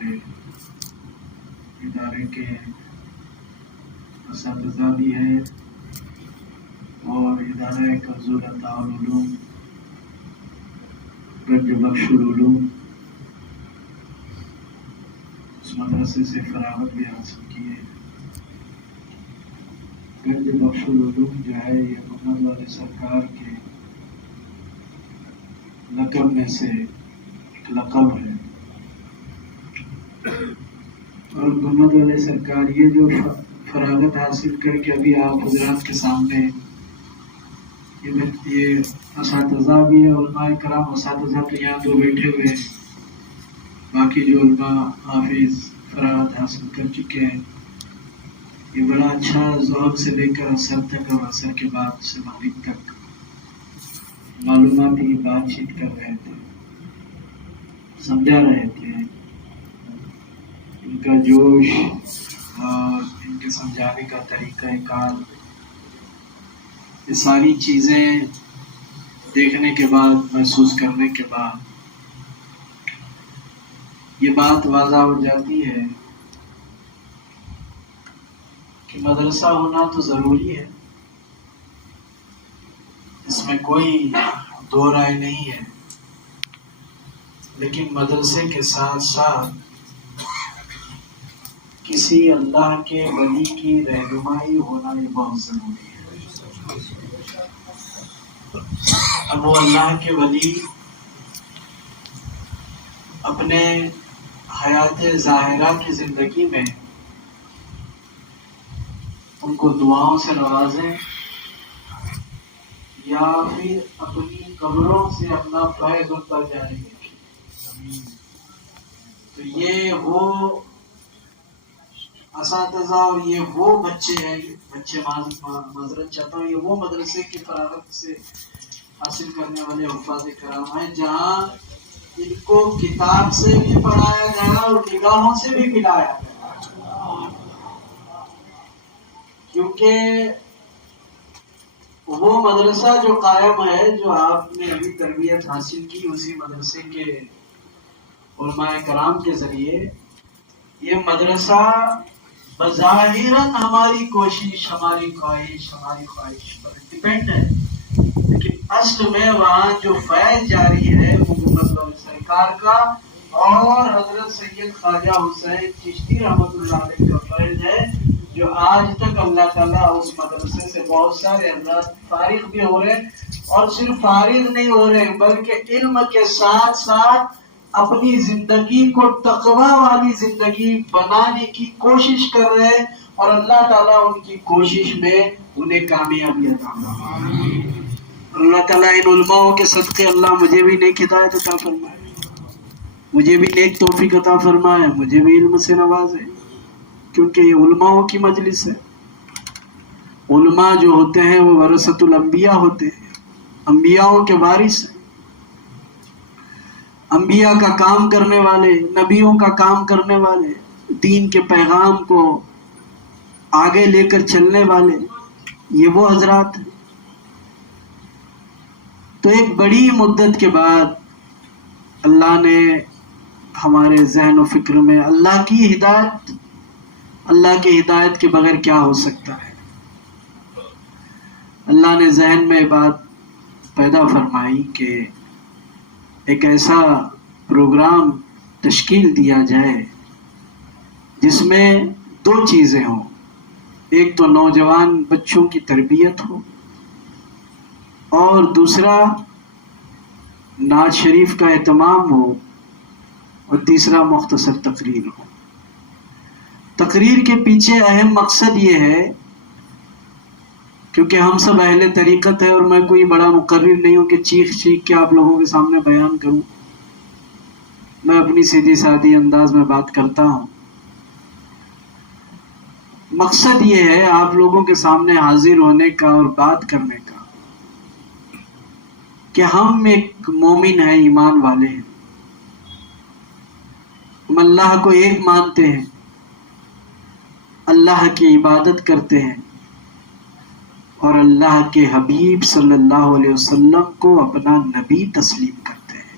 ہمارے ادارے کے اساتذہ بھی ہیں اور ادارہ کنز العلوم گنج بخش العلوم اس مدرسے سے فراغت بھی حاصل کی ہے۔ گنج بخش العلوم جو ہے یہ محمد والے سرکار کے لقب میں سے ایک لقب ہے، اور محمد والے سرکار یہ جو فراغت حاصل کر کے ابھی آپ حضرات کے سامنے یہ اساتذہ بھی ہے، علماء کرام اساتذہ تو یہاں دو بیٹھے ہوئے ہیں، باقی جو علماء حافظ فراغت حاصل کر چکے ہیں، یہ بڑا اچھا ذوق سے لے کر اثر تک اور اثر کے بعد سے مغرب تک معلوماتی بات چیت کر رہے تھے، سمجھا رہے تھے۔ ان کا جوش اور ان کے سمجھانے کا طریقہ کار، یہ ساری چیزیں دیکھنے کے بعد، محسوس کرنے کے بعد یہ بات واضح ہو جاتی ہے کہ مدرسہ ہونا تو ضروری ہے، اس میں کوئی دو رائے نہیں ہے، لیکن مدرسے کے ساتھ ساتھ کسی اللہ کے ولی کی رہنمائی ہونا یہ بہت ضروری ہے۔ اب وہ اللہ کے ولی اپنے حیات ظاہرہ کی زندگی میں ان کو دعاؤں سے نوازیں یا پھر اپنی قبروں سے اپنا فیض ان پر جاری رکھیں، تو یہ وہ اساتذہ اور یہ وہ بچے ہیں، معذرت چاہتا ہوں، یہ وہ مدرسے کی فراغت سے حاصل کرنے والے حفاظ کرام ہیں جہاں ان کو کتاب سے بھی پڑھایا گیا اور نگاہوں سے بھی ملایا گیا، کیونکہ وہ مدرسہ جو قائم ہے، جو آپ نے ابھی تربیت حاصل کی اسی مدرسے کے علماء کرام کے ذریعے، یہ مدرسہ بظاہراً ہماری کوشش، ہماری خواہش پر ڈپینڈ ہے، لیکن اصل میں وہاں جو فیض جاری ہے وہ محمد والے سرکار کا اور حضرت سید خواجہ حسین چشتی رحمۃ اللہ علیہ کا فیض ہے، جو آج تک اللہ تعالیٰ اس مدرسے سے بہت سارے حضرات فارغ بھی ہو رہے ہیں، اور صرف فارغ نہیں ہو رہے بلکہ علم کے ساتھ ساتھ اپنی زندگی کو تقویٰ والی زندگی بنانے کی کوشش کر رہے ہیں، اور اللہ تعالیٰ ان کی کوشش میں انہیں کامیابی عطا فرمائے۔ اللہ تعالیٰ ان علماءوں کے صدقے اللہ مجھے بھی نیک ہدایت عطا فرمائے، مجھے بھی نیک توفیق عطا فرمائے، مجھے بھی علم سے نوازے، کیونکہ یہ علماؤں کی مجلس ہے۔ علماء جو ہوتے ہیں وہ ورثۃ الانبیاء ہوتے ہیں، انبیاؤں کے وارث ہیں، انبیاء کا کام کرنے والے، نبیوں کا کام کرنے والے، دین کے پیغام کو آگے لے کر چلنے والے، یہ وہ حضرات ہیں۔ تو ایک بڑی مدت کے بعد اللہ نے ہمارے ذہن و فکر میں اللہ کی ہدایت کے بغیر کیا ہو سکتا ہے، اللہ نے ذہن میں بات پیدا فرمائی کہ ایک ایسا پروگرام تشکیل دیا جائے جس میں دو چیزیں ہوں، ایک تو نوجوان بچوں کی تربیت ہو، اور دوسرا نعت شریف کا اہتمام ہو، اور تیسرا مختصر تقریر ہو۔ تقریر کے پیچھے اہم مقصد یہ ہے، کیونکہ ہم سب اہل طریقت ہے اور میں کوئی بڑا مقرر نہیں ہوں کہ چیخ کے آپ لوگوں کے سامنے بیان کروں، میں اپنی سیدھی سادی انداز میں بات کرتا ہوں۔ مقصد یہ ہے آپ لوگوں کے سامنے حاضر ہونے کا اور بات کرنے کا کہ ہم ایک مومن ہیں، ایمان والے ہیں، ہم اللہ کو ایک مانتے ہیں، اللہ کی عبادت کرتے ہیں، اور اللہ کے حبیب صلی اللہ علیہ وسلم کو اپنا نبی تسلیم کرتے ہیں۔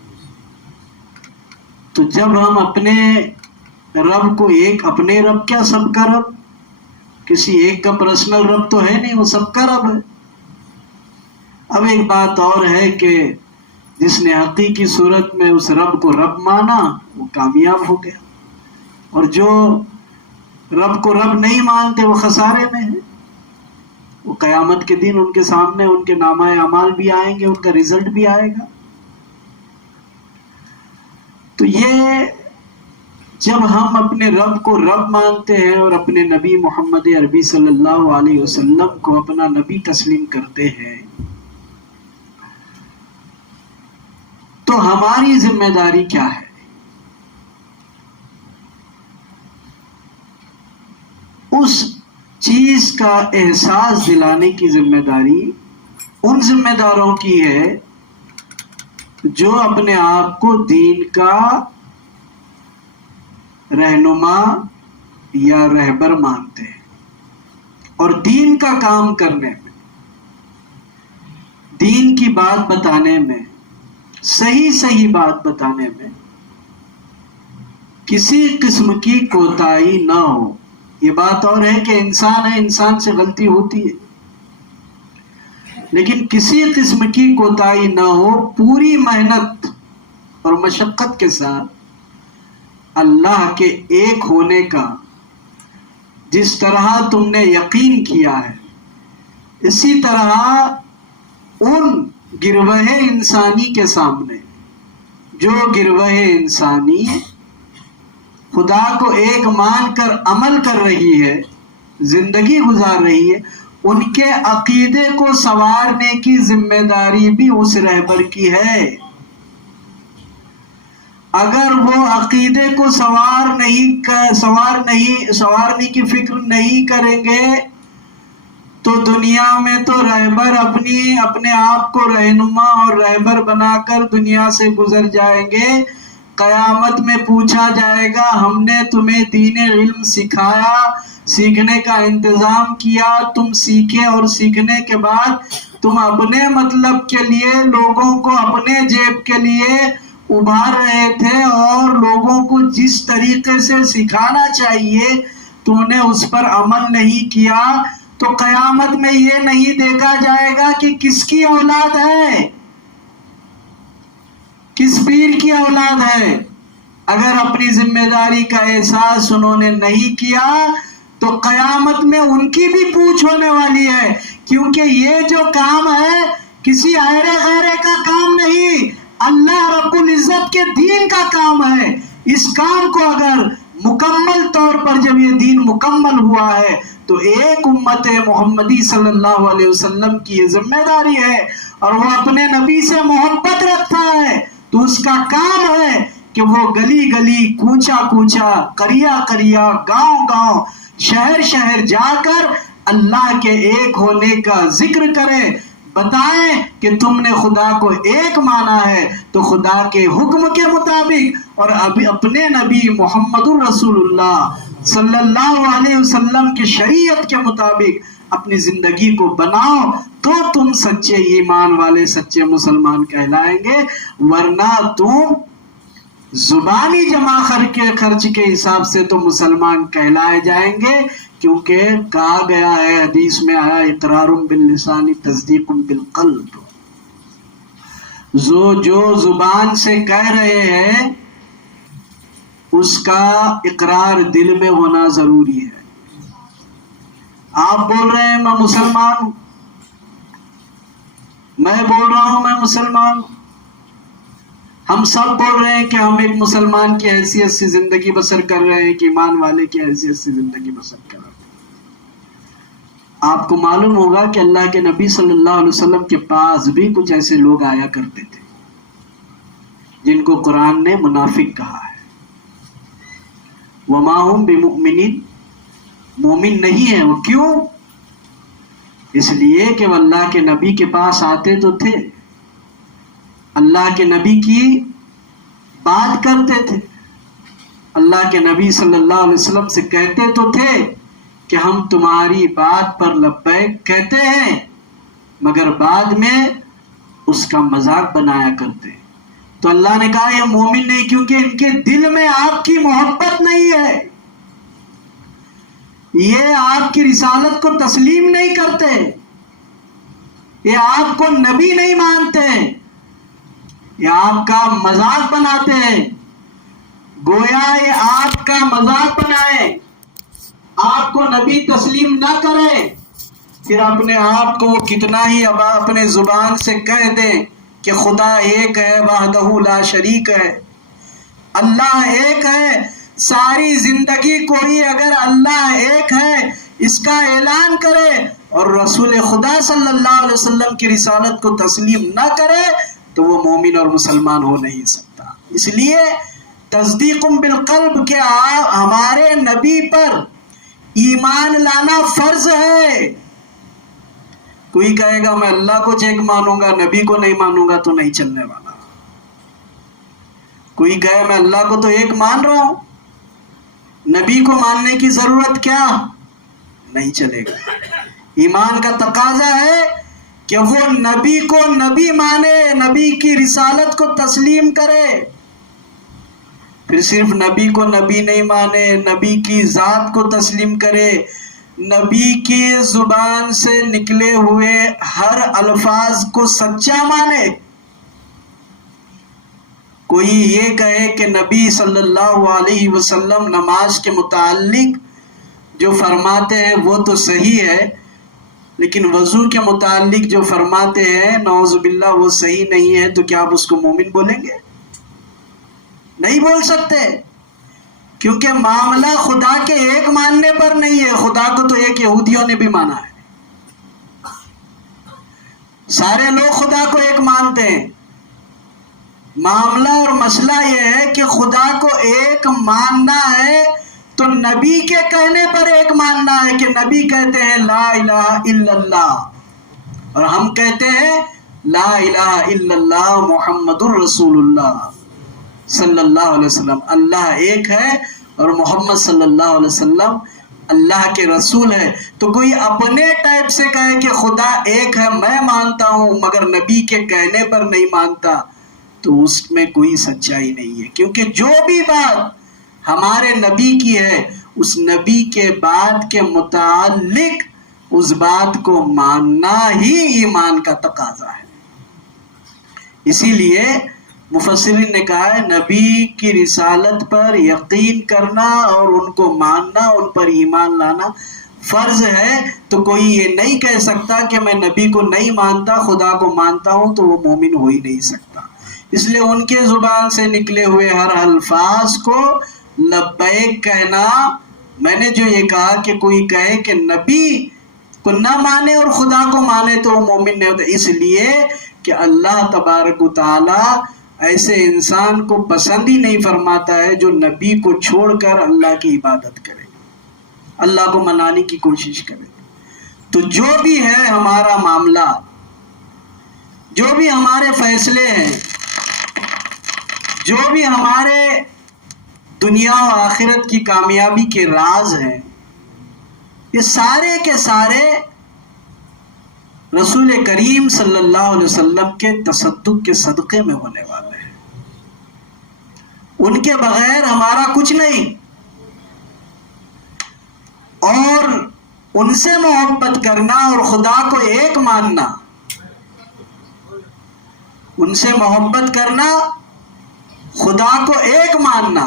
تو جب ہم اپنے رب کو ایک اپنے رب، کیا سب کا رب؟ کسی ایک کا پرسنل رب تو ہے نہیں، وہ سب کا رب ہے۔ اب ایک بات اور ہے کہ جس نے حقیقی صورت میں اس رب کو رب مانا وہ کامیاب ہو گیا، اور جو رب کو رب نہیں مانتے وہ خسارے میں ہیں۔ وہ قیامت کے دن ان کے سامنے ان کے نامہ اعمال بھی آئیں گے، ان کا رزلٹ بھی آئے گا۔ تو یہ جب ہم اپنے رب کو رب مانتے ہیں اور اپنے نبی محمد عربی صلی اللہ علیہ وسلم کو اپنا نبی تسلیم کرتے ہیں تو ہماری ذمہ داری کیا ہے؟ اس چیز کا احساس دلانے کی ذمہ داری ان ذمہ داروں کی ہے جو اپنے آپ کو دین کا رہنما یا رہبر مانتے ہیں، اور دین کا کام کرنے میں، دین کی بات بتانے میں، صحیح بات بتانے میں کسی قسم کی کوتاہی نہ ہو۔ یہ بات اور ہے کہ انسان ہے، انسان سے غلطی ہوتی ہے، لیکن کسی قسم کی کوتاہی نہ ہو، پوری محنت اور مشقت کے ساتھ اللہ کے ایک ہونے کا جس طرح تم نے یقین کیا ہے، اسی طرح ان گروہ انسانی کے سامنے جو گروہ انسانی خدا کو ایک مان کر عمل کر رہی ہے، زندگی گزار رہی ہے، ان کے عقیدے کو سنوارنے کی ذمہ داری بھی اس رہبر کی ہے۔ اگر وہ عقیدے کو سنوارنے کی فکر نہیں کریں گے تو دنیا میں تو رہبر اپنے آپ کو رہنما اور رہبر بنا کر دنیا سے گزر جائیں گے۔ قیامت میں پوچھا جائے گا، ہم نے تمہیں دین علم سکھایا، سیکھنے کا انتظام کیا، تم سیکھے اور سیکھنے کے بعد تم اپنے مطلب کے لیے لوگوں کو اپنے جیب کے لیے ابھار رہے تھے، اور لوگوں کو جس طریقے سے سکھانا چاہیے تم نے اس پر عمل نہیں کیا، تو قیامت میں یہ نہیں دیکھا جائے گا کہ کس کی اولاد ہے، کس پیر کی اولاد ہے۔ اگر اپنی ذمہ داری کا احساس انہوں نے نہیں کیا تو قیامت میں ان کی بھی پوچھ ہونے والی ہے، کیونکہ یہ جو کام ہے کسی ایرے غیرے کا کام نہیں، اللہ رب العزت کے دین کا کام ہے۔ اس کام کو اگر مکمل طور پر جب یہ دین مکمل ہوا ہے تو ایک امت محمدی صلی اللہ علیہ وسلم کی یہ ذمہ داری ہے، اور وہ اپنے نبی سے محبت رکھتا ہے تو اس کا کام ہے کہ وہ گلی گلی، کوچا کوچا، قریہ قریہ، گاؤں گاؤں، شہر شہر جا کر اللہ کے ایک ہونے کا ذکر کرے، بتائیں کہ تم نے خدا کو ایک مانا ہے تو خدا کے حکم کے مطابق اور ابھی اپنے نبی محمد الرسول اللہ صلی اللہ علیہ وسلم کی شریعت کے مطابق اپنی زندگی کو بناؤ، تو تم سچے ایمان والے، سچے مسلمان کہلائیں گے، ورنہ تم زبانی جمع خرچ کے حساب سے تو مسلمان کہلائے جائیں گے، کیونکہ کہا گیا ہے، حدیث میں آیا، اقرار باللسان تصدیق بالقلب، جو زبان سے کہہ رہے ہیں اس کا اقرار دل میں ہونا ضروری ہے۔ آپ بول رہے ہیں میں مسلمان ہوں، میں بول رہا ہوں میں مسلمان ہوں، ہم سب بول رہے ہیں کہ ہم ایک مسلمان کی حیثیت سے زندگی بسر کر رہے ہیں، کہ ایمان والے کی حیثیت سے زندگی بسر کر رہے ہیں۔ آپ کو معلوم ہوگا کہ اللہ کے نبی صلی اللہ علیہ وسلم کے پاس بھی کچھ ایسے لوگ آیا کرتے تھے جن کو قرآن نے منافق کہا ہے۔ وَمَا هُمْ بِمُؤْمِنِينَ، مومن نہیں ہیں وہ۔ کیوں؟ اس لیے کہ وہ اللہ کے نبی کے پاس آتے تو تھے، اللہ کے نبی کی بات کرتے تھے، اللہ کے نبی صلی اللہ علیہ وسلم سے کہتے تو تھے کہ ہم تمہاری بات پر لبیک کہتے ہیں، مگر بعد میں اس کا مذاق بنایا کرتے۔ تو اللہ نے کہا یہ مومن نہیں، کیونکہ ان کے دل میں آپ کی محبت نہیں نبی ہے، یہ آپ کی رسالت کو تسلیم نہیں کرتے، یہ آپ کو نبی نہیں مانتے، یہ آپ کا مذاق بناتے ہیں، گویا یہ آپ کا مذاق بنائے، آپ کو نبی تسلیم نہ کرے، پھر اپنے آپ کو کتنا ہی اب اپنے زبان سے کہہ دیں کہ خدا ایک ہے، وحدہ لا شریک ہے، اللہ ایک ہے، ساری زندگی کوئی اگر اللہ ایک ہے اس کا اعلان کرے اور رسول خدا صلی اللہ علیہ وسلم کی رسالت کو تسلیم نہ کرے تو وہ مومن اور مسلمان ہو نہیں سکتا۔ اس لیے تصدیق بالقلب کہ ہمارے نبی پر ایمان لانا فرض ہے۔ کوئی کہے گا میں اللہ کو ایک مانوں گا، نبی کو نہیں مانوں گا، تو نہیں چلنے والا۔ کوئی کہے میں اللہ کو تو ایک مان رہا ہوں، نبی کو ماننے کی ضرورت کیا؟ نہیں چلے گا۔ ایمان کا تقاضا ہے کہ وہ نبی کو نبی مانے، نبی کی رسالت کو تسلیم کرے۔ پھر صرف نبی کو نبی نہیں مانے، نبی کی ذات کو تسلیم کرے، نبی کی زبان سے نکلے ہوئے ہر الفاظ کو سچا مانے۔ کوئی یہ کہے کہ نبی صلی اللہ علیہ وسلم نماز کے متعلق جو فرماتے ہیں وہ تو صحیح ہے، لیکن وضو کے متعلق جو فرماتے ہیں نعوذ باللہ وہ صحیح نہیں ہے، تو کیا آپ اس کو مومن بولیں گے؟ نہیں بول سکتے، کیونکہ معاملہ خدا کے ایک ماننے پر نہیں ہے۔ خدا کو تو ایک یہودیوں نے بھی مانا ہے، سارے لوگ خدا کو ایک مانتے ہیں۔ معاملہ اور مسئلہ یہ ہے کہ خدا کو ایک ماننا ہے تو نبی کے کہنے پر ایک ماننا ہے، کہ نبی کہتے ہیں لا الہ الا اللہ اور ہم کہتے ہیں لا الہ الا اللہ محمد الرسول اللہ صلی اللہ علیہ وسلم۔ اللہ ایک ہے اور محمد صلی اللہ علیہ وسلم اللہ کے رسول ہے۔ تو کوئی اپنے ٹائپ سے کہے کہ خدا ایک ہے میں مانتا ہوں مگر نبی کے کہنے پر نہیں مانتا، تو اس میں کوئی سچائی نہیں ہے، کیونکہ جو بھی بات ہمارے نبی کی ہے اس نبی کے بات کے متعلق اس بات کو ماننا ہی ایمان کا تقاضا ہے۔ اسی لیے مفسرین نے کہا ہے نبی کی رسالت پر یقین کرنا اور ان کو ماننا، ان پر ایمان لانا فرض ہے۔ تو کوئی یہ نہیں کہہ سکتا کہ میں نبی کو نہیں مانتا خدا کو مانتا ہوں، تو وہ مومن ہو ہی نہیں سکتا۔ اس لیے ان کے زبان سے نکلے ہوئے ہر الفاظ کو لبیک کہنا۔ میں نے جو یہ کہا کہ کوئی کہے کہ نبی کو نہ مانے اور خدا کو مانے تو وہ مومن نہیں ہوتا، اس لیے کہ اللہ تبارک و تعالی ایسے انسان کو پسند ہی نہیں فرماتا ہے جو نبی کو چھوڑ کر اللہ کی عبادت کرے، اللہ کو منانے کی کوشش کرے۔ تو جو بھی ہے ہمارا معاملہ، جو بھی ہمارے فیصلے ہیں، جو بھی ہمارے دنیا و آخرت کی کامیابی کے راز ہیں، یہ سارے کے سارے رسول کریم صلی اللہ علیہ وسلم کے تصدق کے صدقے میں ہونے والے ہیں۔ ان کے بغیر ہمارا کچھ نہیں، اور ان سے محبت کرنا اور خدا کو ایک ماننا، ان سے محبت کرنا، خدا کو ایک ماننا،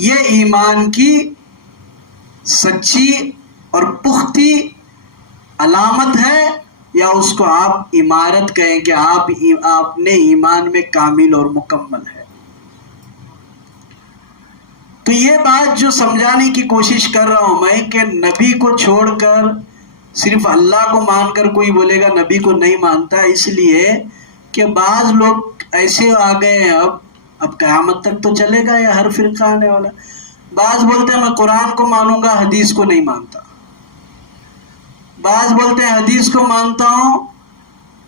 یہ ایمان کی سچی اور پختی علامت ہے، یا اس کو آپ عمارت کہیں کہ آپ نے ایمان میں کامل اور مکمل ہے۔ تو یہ بات جو سمجھانے کی کوشش کر رہا ہوں میں کہ نبی کو چھوڑ کر صرف اللہ کو مان کر کوئی بولے گا نبی کو نہیں مانتا، اس لیے کہ بعض لوگ ایسے آ گئے ہیں اب قیامت تک تو چلے گا یا ہر فرقہ آنے والا۔ بعض بولتے ہیں میں قرآن کو مانوں گا حدیث کو نہیں مانتا، بعض بولتے ہیں حدیث کو مانتا ہوں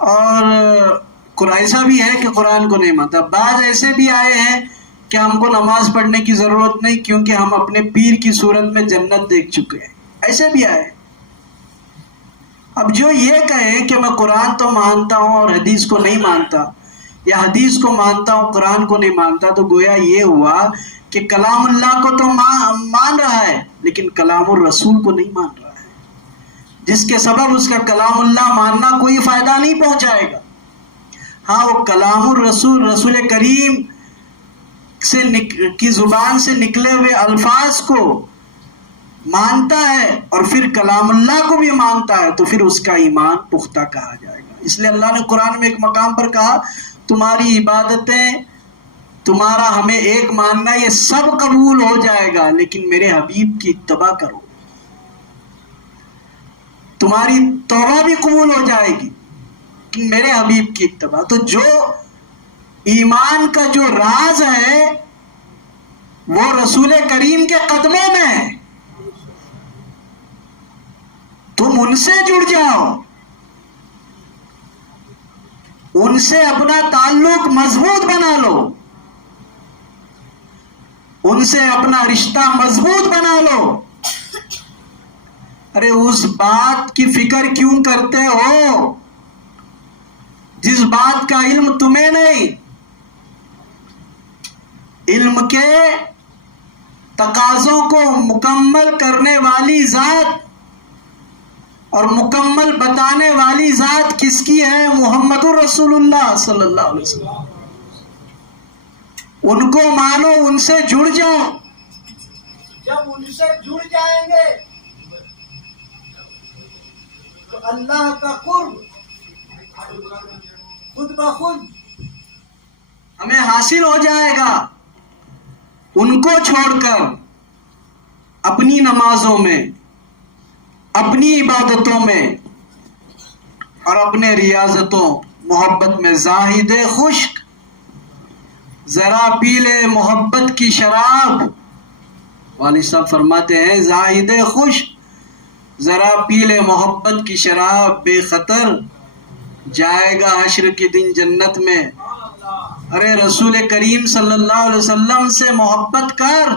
اور ایسا بھی ہے کہ قرآن کو نہیں مانتا۔ بعض ایسے بھی آئے ہیں کہ ہم کو نماز پڑھنے کی ضرورت نہیں کیونکہ ہم اپنے پیر کی صورت میں جنت دیکھ چکے ہیں، ایسے بھی آئے۔ اب جو یہ کہے کہ میں قرآن تو مانتا ہوں اور حدیث کو نہیں مانتا، یا حدیث کو مانتا ہوں قرآن کو نہیں مانتا، تو گویا یہ ہوا کہ کلام اللہ کو تو مان رہا ہے لیکن کلام الرسول کو نہیں مان رہا ہے، جس کے سبب اس کا کلام اللہ ماننا کوئی فائدہ نہیں پہنچائے گا۔ ہاں، وہ کلام الرسول، رسول کریم کی زبان سے نکلے ہوئے الفاظ کو مانتا ہے اور پھر کلام اللہ کو بھی مانتا ہے تو پھر اس کا ایمان پختہ کہا جائے گا۔ اس لیے اللہ نے قرآن میں ایک مقام پر کہا تمہاری عبادتیں، تمہارا ہمیں ایک ماننا یہ سب قبول ہو جائے گا لیکن میرے حبیب کی اتباع کرو، تمہاری توبہ بھی قبول ہو جائے گی کہ میرے حبیب کی اتباع۔ تو جو ایمان کا جو راز ہے وہ رسول کریم کے قدموں میں ہے، تم ان سے جڑ جاؤ، ان سے اپنا تعلق مضبوط بنا لو، ان سے اپنا رشتہ مضبوط بنا لو۔ ارے اس بات کی فکر کیوں کرتے ہو جس بات کا علم تمہیں نہیں؟ علم کے تقاضوں کو مکمل کرنے والی ذات اور مکمل بتانے والی ذات کس کی ہے؟ محمد الرسول اللہ صلی اللہ علیہ وسلم۔ ان کو مانو، ان سے جڑ جاؤ۔ جب ان سے جڑ جائیں گے تو اللہ کا قرب خود بخود ہمیں حاصل ہو جائے گا۔ ان کو چھوڑ کر اپنی نمازوں میں، اپنی عبادتوں میں اور اپنے ریاضتوں محبت میں زاہد خشک، ذرا پی لے محبت کی شراب، والد صاحب فرماتے ہیں زاہد خشک ذرا پی لے محبت کی شراب، بے خطر جائے گا حشر کے دن جنت میں۔ ارے رسول کریم صلی اللہ علیہ وسلم سے محبت کر۔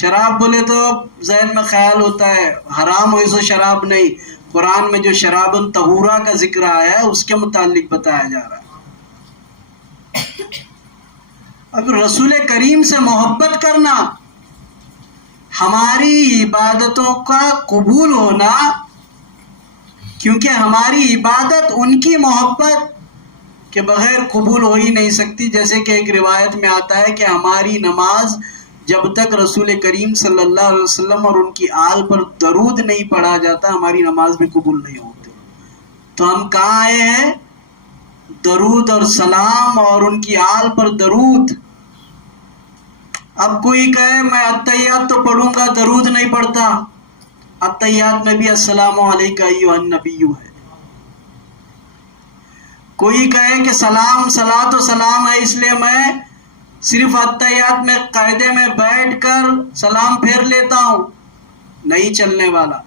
شراب بولے تو ذہن میں خیال ہوتا ہے حرام ہوئی سو شراب نہیں، قرآن میں جو شراب طہورہ کا ذکر آیا ہے اس کے متعلق بتایا جا رہا ہے۔ اب رسول کریم سے محبت کرنا، ہماری عبادتوں کا قبول ہونا، کیونکہ ہماری عبادت ان کی محبت کے بغیر قبول ہو ہی نہیں سکتی۔ جیسے کہ ایک روایت میں آتا ہے کہ ہماری نماز جب تک رسول کریم صلی اللہ علیہ وسلم اور ان کی آل پر درود نہیں پڑھا جاتا ہماری نماز بھی قبول نہیں ہوتی۔ تو ہم کہاں آئے ہیں؟ درود اور سلام اور ان کی آل پر درود۔ اب کوئی کہے میں التحیات تو پڑھوں گا، درود نہیں پڑھتا۔ التحیات میں بھی السلام علیکہ ایھا النبی ہے۔ کوئی کہے کہ سلام صلاۃ و سلام ہے اس لیے میں صرف التحیات میں قاعدے میں بیٹھ کر سلام پھیر لیتا ہوں، نہیں چلنے والا۔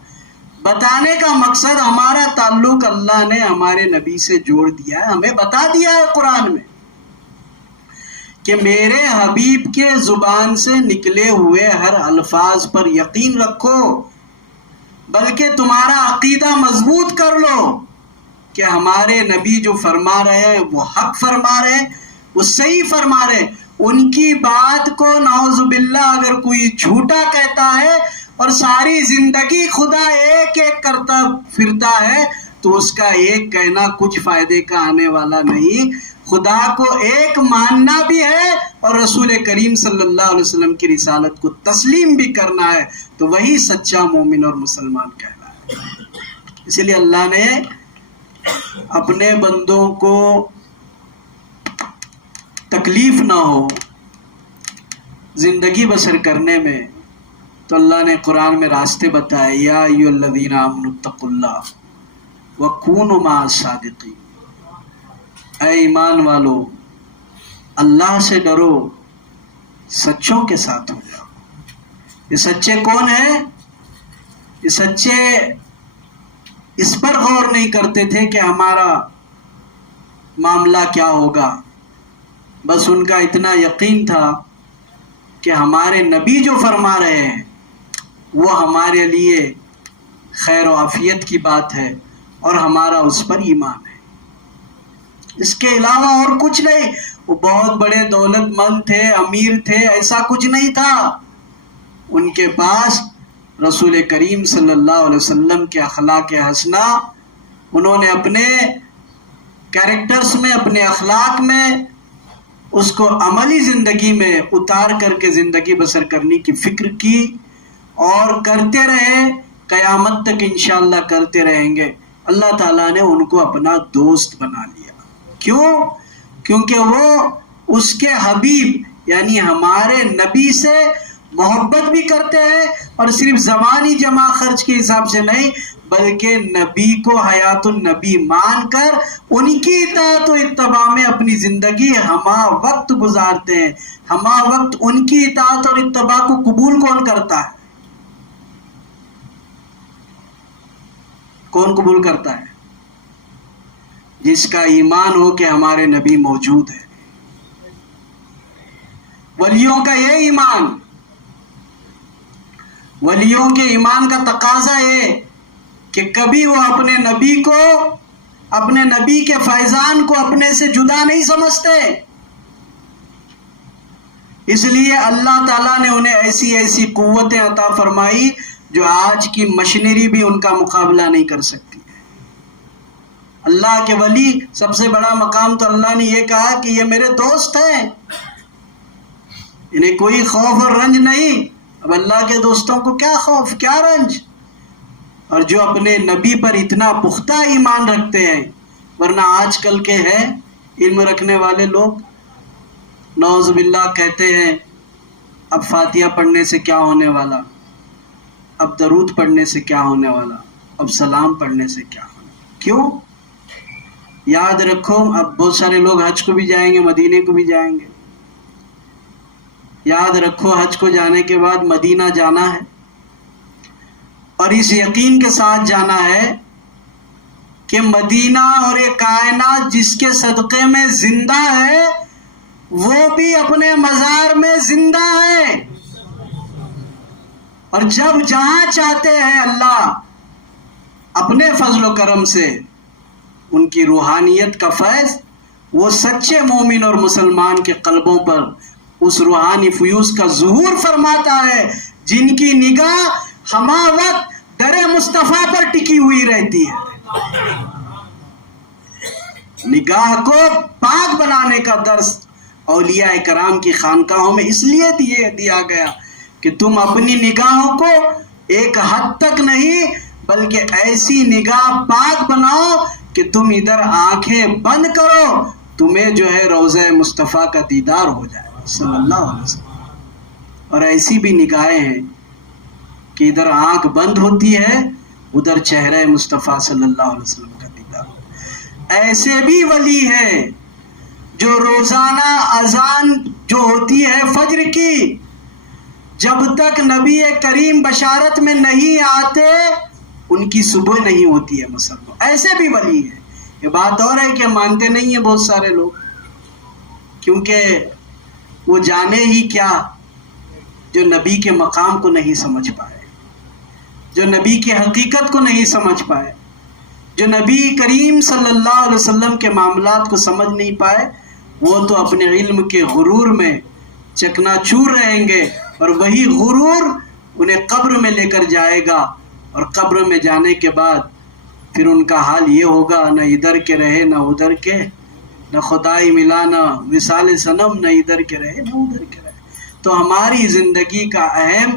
بتانے کا مقصد ہمارا تعلق اللہ نے ہمارے نبی سے جوڑ دیا ہے، ہمیں بتا دیا ہے قرآن میں کہ میرے حبیب کے زبان سے نکلے ہوئے ہر الفاظ پر یقین رکھو، بلکہ تمہارا عقیدہ مضبوط کر لو کہ ہمارے نبی جو فرما رہے ہیں وہ حق فرما رہے ہیں، وہ صحیح فرما رہے ہیں۔ ان کی بات کو نعوذ باللہ اگر کوئی جھوٹا کہتا ہے اور ساری زندگی خدا ایک ایک کرتا پھرتا ہے تو اس کا ایک کہنا کچھ فائدے کا آنے والا نہیں۔ خدا کو ایک ماننا بھی ہے اور رسول کریم صلی اللہ علیہ وسلم کی رسالت کو تسلیم بھی کرنا ہے، تو وہی سچا مومن اور مسلمان کہنا ہے۔ اسی لیے اللہ نے اپنے بندوں کو تکلیف نہ ہو زندگی بسر کرنے میں تو اللہ نے قرآن میں راستے بتائے، یا ایھا الذین آمنوا اتقوا اللہ وکونوا مع الصادقین۔ اے ایمان والو اللہ سے ڈرو، سچوں کے ساتھ ہو جاؤ۔ یہ سچے کون ہیں؟ یہ سچے اس پر غور نہیں کرتے تھے کہ ہمارا معاملہ کیا ہوگا، بس ان کا اتنا یقین تھا کہ ہمارے نبی جو فرما رہے ہیں وہ ہمارے لیے خیر و عافیت کی بات ہے اور ہمارا اس پر ایمان ہے، اس کے علاوہ اور کچھ نہیں۔ وہ بہت بڑے دولت مند تھے، امیر تھے، ایسا کچھ نہیں تھا. ان کے پاس رسول کریم صلی اللہ علیہ وسلم کے اخلاق حسنہ انہوں نے اپنے کیریکٹرز میں، اپنے اخلاق میں اس کو عملی زندگی میں اتار کر کے زندگی بسر کرنے کی فکر کی اور کرتے رہے، قیامت تک انشاءاللہ کرتے رہیں گے. اللہ تعالیٰ نے ان کو اپنا دوست بنا لیا. کیوں؟ کیونکہ وہ اس کے حبیب یعنی ہمارے نبی سے محبت بھی کرتے ہیں، اور صرف زمانی جمع خرچ کے حساب سے نہیں بلکہ نبی کو حیات النبی مان کر ان کی اطاعت و اتباع میں اپنی زندگی ہما وقت گزارتے ہیں. ہما وقت ان کی اطاعت اور اتباع کو قبول کون کرتا ہے؟ کون قبول کرتا ہے؟ جس کا ایمان ہو کہ ہمارے نبی موجود ہے. ولیوں کا یہ ایمان، ولیوں کے ایمان کا تقاضا ہے کہ کبھی وہ اپنے نبی کو، اپنے نبی کے فیضان کو اپنے سے جدا نہیں سمجھتے. اس لیے اللہ تعالیٰ نے انہیں ایسی ایسی قوتیں عطا فرمائی جو آج کی مشینری بھی ان کا مقابلہ نہیں کر سکتی. اللہ کے ولی سب سے بڑا مقام تو اللہ نے یہ کہا کہ یہ میرے دوست ہیں، انہیں کوئی خوف اور رنج نہیں. اب اللہ کے دوستوں کو کیا خوف، کیا رنج؟ اور جو اپنے نبی پر اتنا پختہ ایمان رکھتے ہیں. ورنہ آج کل کے ہیں علم رکھنے والے لوگ نعوذ باللہ کہتے ہیں اب فاتحہ پڑھنے سے کیا ہونے والا، اب درود پڑھنے سے کیا ہونے والا، اب سلام پڑھنے سے کیا ہونے والا. کیوں؟ یاد رکھو اب بہت سارے لوگ حج کو بھی جائیں گے، مدینے کو بھی جائیں گے. یاد رکھو حج کو جانے کے بعد مدینہ جانا ہے، اور اس یقین کے ساتھ جانا ہے کہ مدینہ اور یہ کائنات جس کے صدقے میں زندہ ہے وہ بھی اپنے مزار میں زندہ ہے. اور جب جہاں چاہتے ہیں اللہ اپنے فضل و کرم سے ان کی روحانیت کا فیض وہ سچے مومن اور مسلمان کے قلبوں پر اس روحانی فیوز کا ظہور فرماتا ہے جن کی نگاہ ہما وقت در مصطفیٰ پر ٹکی ہوئی رہتی ہے. نگاہ کو پاک بنانے کا درس اولیاء کرام کی خانقاہوں میں اس لیے دیا گیا کہ تم اپنی نگاہوں کو ایک حد تک نہیں بلکہ ایسی نگاہ پاک بناؤ کہ تم ادھر آنکھیں بند کرو تمہیں جو ہے روضہ مصطفیٰ کا دیدار ہو جائے صلی اللہ علیہ وسلم. اور ایسی بھی نگاہیں ہیں کہ ادھر آنکھ بند ہوتی ہے ادھر چہرہ مصطفیٰ صلی اللہ علیہ وسلم کا دیدار. ایسے بھی ولی ہیں جو روزانہ اذان جو ہوتی ہے فجر کی جب تک نبی کریم بشارت میں نہیں آتے ان کی صبح نہیں ہوتی ہے مسلمان. ایسے بھی ولی ہیں. یہ بات اور ہے کہ مانتے نہیں ہیں بہت سارے لوگ، کیونکہ وہ جانے ہی کیا جو نبی کے مقام کو نہیں سمجھ پائے، جو نبی کی حقیقت کو نہیں سمجھ پائے، جو نبی کریم صلی اللہ علیہ وسلم کے معاملات کو سمجھ نہیں پائے. وہ تو اپنے علم کے غرور میں چکنا چور رہیں گے اور وہی غرور انہیں قبر میں لے کر جائے گا، اور قبر میں جانے کے بعد پھر ان کا حال یہ ہوگا نہ ادھر کے رہے نہ ادھر کے، نہ خدائی ملا نہ وصال صنم، نہ ادھر کے رہے نہ ادھر کے رہے. تو ہماری زندگی کا اہم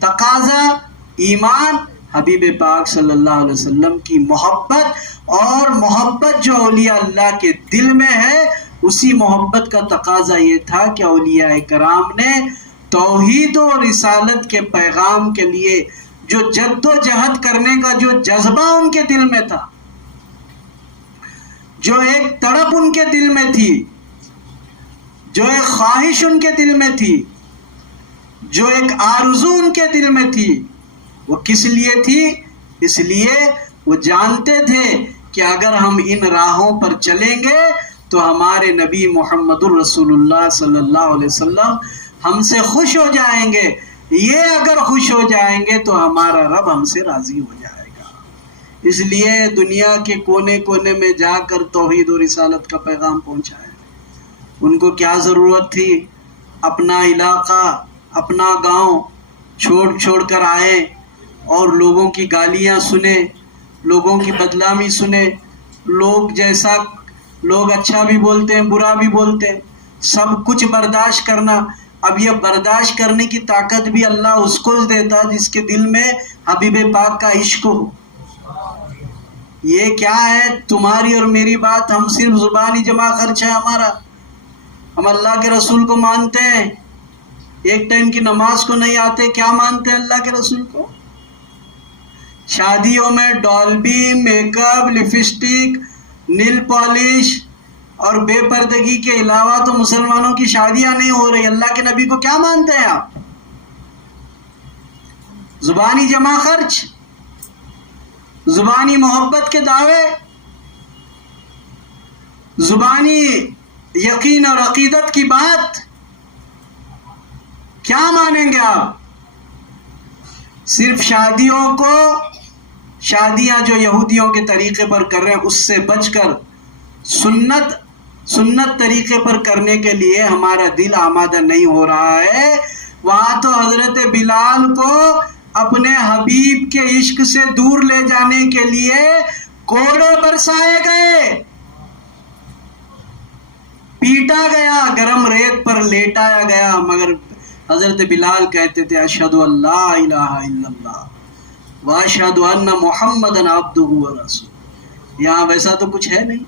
تقاضا ایمان، حبیب پاک صلی اللہ علیہ وسلم کی محبت، اور محبت جو اولیاء اللہ کے دل میں ہے اسی محبت کا تقاضا یہ تھا کہ اولیاء کرام نے توحید و رسالت کے پیغام کے لیے جو جد و جہد کرنے کا جو جذبہ ان کے دل میں تھا، جو ایک تڑپ ان کے دل میں تھی، جو ایک خواہش ان کے دل میں تھی، جو ایک آرزو ان کے دل میں تھی، وہ کس لیے تھی؟ اس لیے وہ جانتے تھے کہ اگر ہم ان راہوں پر چلیں گے تو ہمارے نبی محمد الرسول اللہ صلی اللہ علیہ وسلم ہم سے خوش ہو جائیں گے. یہ اگر خوش ہو جائیں گے تو ہمارا رب ہم سے راضی ہو جائے گا. اس لیے دنیا کے کونے کونے میں جا کر توحید و رسالت کا پیغام پہنچائیں. ان کو کیا ضرورت تھی اپنا علاقہ اپنا گاؤں چھوڑ کر آئے اور لوگوں کی گالیاں سنے، لوگوں کی بدنامی سنے، لوگ اچھا بھی بولتے ہیں برا بھی بولتے ہیں، سب کچھ برداشت کرنا۔ اب یہ برداشت کرنے کی طاقت بھی اللہ اس کو دیتا جس کے دل میں حبیب پاک کا عشق ہو۔ یہ کیا ہے تمہاری اور میری بات، ہم صرف زبانی جمع خرچ ہے ہمارا، ہم اللہ کے رسول کو مانتے ہیں، ایک ٹائم کی نماز کو نہیں آتے، کیا مانتے ہیں اللہ کے رسول کو؟ شادیوں میں Dolby, make up, lipstick, nail polish اور بے پردگی کے علاوہ تو مسلمانوں کی شادیاں نہیں ہو رہی، اللہ کے نبی کو کیا مانتے ہیں آپ؟ زبانی جمع خرچ، زبانی محبت کے دعوے، زبانی یقین اور عقیدت کی بات، کیا مانیں گے آپ؟ صرف شادیاں جو یہودیوں کے طریقے پر کر رہے ہیں اس سے بچ کر سنت طریقے پر کرنے کے لیے ہمارا دل آمادہ نہیں ہو رہا ہے۔ وہاں تو حضرت بلال کو اپنے حبیب کے عشق سے دور لے جانے کے لیے کوڑے برسائے گئے، پیٹا گیا، گرم ریت پر لیٹایا گیا، مگر حضرت بلال کہتے تھے اشہد ان لا الہ الا اللہ واشہد ان محمدًا عبدہ ورسولہ۔ یہاں ویسا تو کچھ ہے نہیں،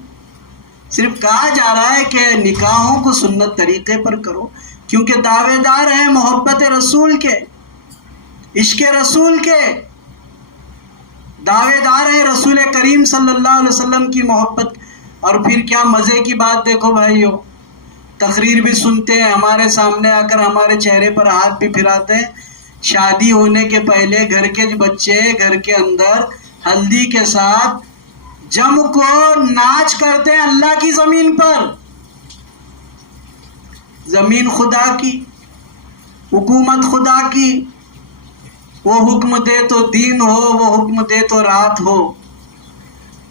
صرف کہا جا رہا ہے کہ نکاحوں کو سنت طریقے پر کرو، کیونکہ دعوے دار ہیں محبت رسول کے، عشق رسول کے، دعوے دار ہیں رسول کریم صلی اللہ علیہ وسلم کی محبت۔ اور پھر کیا مزے کی بات دیکھو بھائیو، تقریر بھی سنتے ہیں، ہمارے سامنے آ کر ہمارے چہرے پر ہاتھ بھی پھراتے ہیں۔ شادی ہونے کے پہلے گھر کے بچے گھر کے اندر ہلدی کے ساتھ جم کو ناچ کرتے ہیں اللہ کی زمین پر، زمین خدا کی، حکومت خدا کی، وہ حکم دے تو دین ہو، وہ حکم دے تو رات ہو،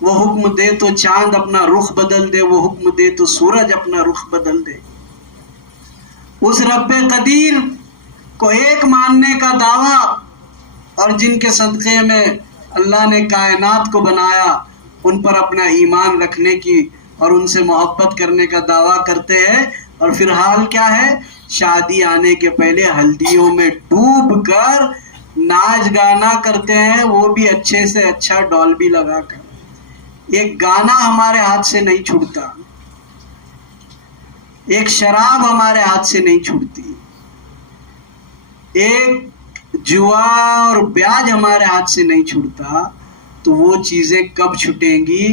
وہ حکم دے تو چاند اپنا رخ بدل دے، وہ حکم دے تو سورج اپنا رخ بدل دے۔ اس رب قدیر کو ایک ماننے کا دعویٰ، اور جن کے صدقے میں اللہ نے کائنات کو بنایا ان پر اپنا ایمان رکھنے کی اور ان سے محبت کرنے کا دعویٰ کرتے ہیں، اور پھر حال کیا ہے؟ شادی آنے کے پہلے ہلدیوں میں ڈوب کر ناچ گانا کرتے ہیں، وہ بھی اچھے سے اچھا ڈالبی لگا کر۔ ایک گانا ہمارے ہاتھ سے نہیں چھوٹتا، ایک شراب ہمارے ہاتھ سے نہیں چھوٹتی، ایک جوا اور بیاج ہمارے ہاتھ سے نہیں چھوٹتا۔ تو وہ چیزیں کب چھٹیں گی؟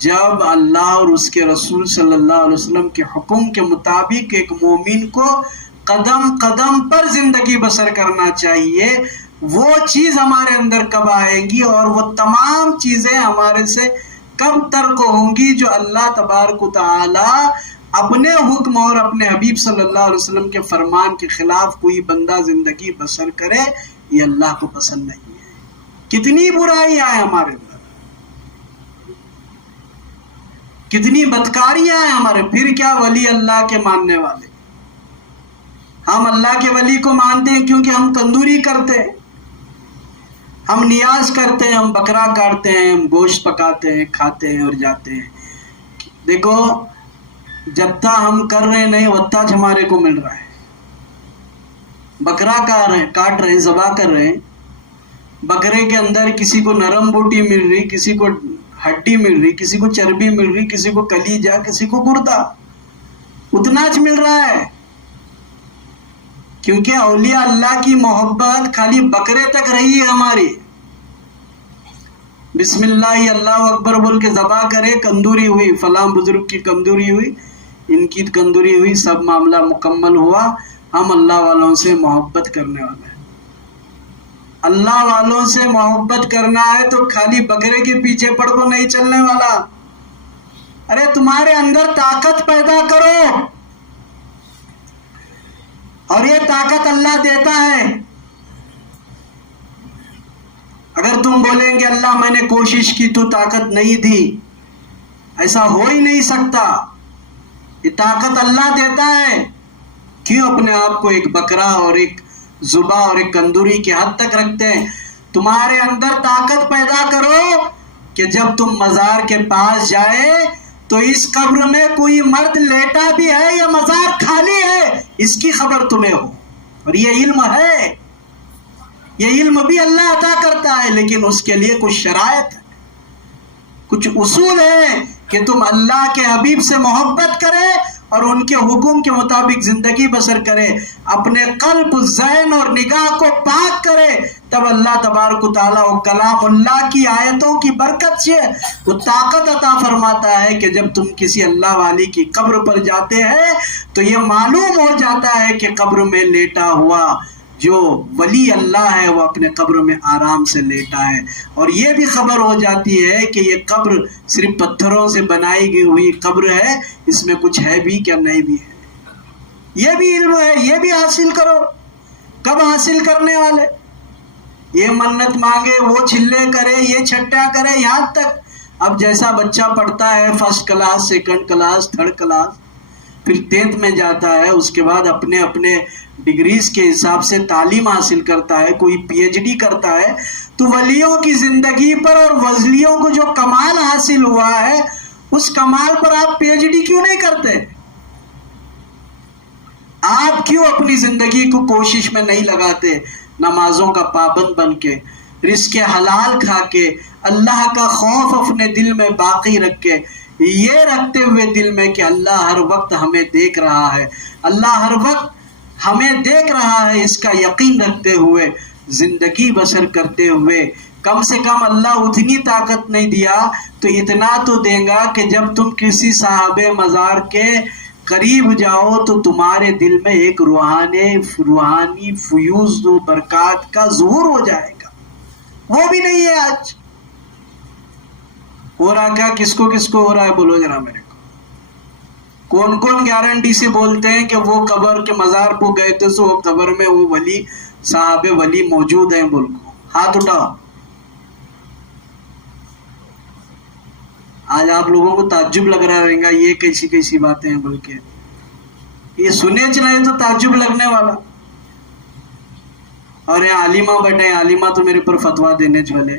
جب اللہ اور اس کے رسول صلی اللہ علیہ وسلم کے حکم کے مطابق ایک مومن کو قدم قدم پر زندگی بسر کرنا چاہیے۔ وہ چیز ہمارے اندر کب آئے گی اور وہ تمام چیزیں ہمارے سے کب ترک ہوں گی جو اللہ تبارک و تعالی اپنے حکم اور اپنے حبیب صلی اللہ علیہ وسلم کے فرمان کے خلاف کوئی بندہ زندگی بسر کرے، یہ اللہ کو پسند نہیں ہے۔ کتنی برائی آئے ہمارے اندر، کتنی بدکاریاں ہیں ہمارے، پھر کیا ولی اللہ کے ماننے والے؟ ہم اللہ کے ولی کو مانتے ہیں کیونکہ ہم تندوری کرتے ہیں، ہم نیاز کرتے ہیں، ہم بکرا کاٹتے ہیں، ہم گوشت پکاتے ہیں، کھاتے ہیں اور جاتے ہیں۔ دیکھو جتھا ہم کر رہے نہیں وتھا ہمارے کو مل رہا ہے، بکرا کاٹ رہے ہیں، ذبح کر رہے ہیں، بکرے کے اندر کسی کو نرم بوٹی مل رہی، کسی کو ہڈی مل رہی، کسی کو چربی مل رہی، کسی کو کلیجا، کسی کو گردہ، اتنا مل رہا ہے، کیونکہ اولیاء اللہ کی محبت خالی بکرے تک رہی ہے ہماری۔ بسم اللہ اللہ اکبر بول کے ذبح کرے، کندوری ہوئی، فلاں بزرگ کی کندوری ہوئی، ان کی کندوری ہوئی، سب معاملہ مکمل ہوا۔ ہم اللہ والوں سے محبت کرنے والے ہیں۔ اللہ والوں سے محبت کرنا ہے تو خالی بکرے کے پیچھے پڑ کو نہیں چلنے والا۔ ارے تمہارے اندر طاقت پیدا کرو، اور یہ طاقت اللہ دیتا ہے۔ اگر تم بولیں گے اللہ میں نے کوشش کی تو طاقت نہیں دی، ایسا ہو ہی نہیں سکتا۔ یہ طاقت اللہ دیتا ہے. کیوں اپنے آپ کو ایک بکرا اور ایک زبا اور ایک کندوری کے حد تک رکھتے ہیں؟ تمہارے اندر طاقت پیدا کرو کہ جب تم مزار کے پاس جائے تو اس قبر میں کوئی مرد لیٹا بھی ہے یا مزار خالی ہے اس کی خبر تمہیں ہو. اور یہ علم ہے، یہ علم بھی اللہ عطا کرتا ہے، لیکن اس کے لیے کچھ شرائط ہے، کچھ اصول ہے کہ تم اللہ کے حبیب سے محبت کرے اور ان کے حکم کے مطابق زندگی بسر کرے، اپنے قلب، ذہن اور نگاہ کو پاک کرے، تب اللہ تبارک و تعالیٰ و کلام اللہ کی آیتوں کی برکت سے وہ طاقت عطا فرماتا ہے کہ جب تم کسی اللہ والی کی قبر پر جاتے ہیں تو یہ معلوم ہو جاتا ہے کہ قبر میں لیٹا ہوا جو ولی اللہ ہے وہ اپنے قبر میں آرام سے لیٹا ہے. اور یہ بھی خبر ہو جاتی ہے کہ یہ قبر صرف پتھروں سے بنائی گئی ہوئی قبر ہے، اس میں کچھ ہے بھی کیا نہیں بھی ہے. یہ بھی علم ہے، یہ بھی حاصل کرو. کب حاصل کرنے والے؟ یہ منت مانگے، وہ چھلے کرے، یہ چھٹا کرے، یہاں تک اب جیسا بچہ پڑھتا ہے first class, second class, third class, پھر 10th میں جاتا ہے، اس کے بعد اپنے اپنے ڈگریز کے حساب سے تعلیم حاصل کرتا ہے، کوئی پی ایچ ڈی کرتا ہے، تو ولیوں کی زندگی پر اور ولیوں کو جو کمال حاصل ہوا ہے اس کمال پر آپ پی ایچ ڈی کیوں نہیں کرتے؟ آپ کیوں اپنی زندگی کو کوشش میں نہیں لگاتے نمازوں کا پابند بن کے، رزق حلال کھا کے، اللہ کا خوف اپنے دل میں باقی رکھ کے، یہ رکھتے ہوئے دل میں کہ اللہ ہر وقت ہمیں دیکھ رہا ہے، اللہ ہر وقت ہمیں دیکھ رہا ہے، اس کا یقین رکھتے ہوئے زندگی بسر کرتے ہوئے کم سے کم اللہ اتنی طاقت نہیں دیا تو اتنا تو دے گا کہ جب تم کسی صاحب مزار کے قریب جاؤ تو تمہارے دل میں ایک روحانی فیوز و برکات کا ظہور ہو جائے گا. وہ بھی نہیں ہے آج. ہو رہا کیا؟ کس کو ہو رہا ہے بولو ذرا میرے کو. کون کون گارنٹی سے بولتے ہیں کہ وہ قبر کے مزار کو گئے تھے سو وہ قبر میں وہ ولی صاحب ولی موجود ہیں؟ بول کو ہاتھ اٹھاؤ. آج آپ لوگوں کو تعجب لگ رہا رہے گا یہ کیسی باتیں ہیں، بلکہ یہ سنے چلائے تو تعجب لگنے والا. اور یہ عالمہ بیٹھے، عالمہ تو میرے پر فتویٰ دینے والے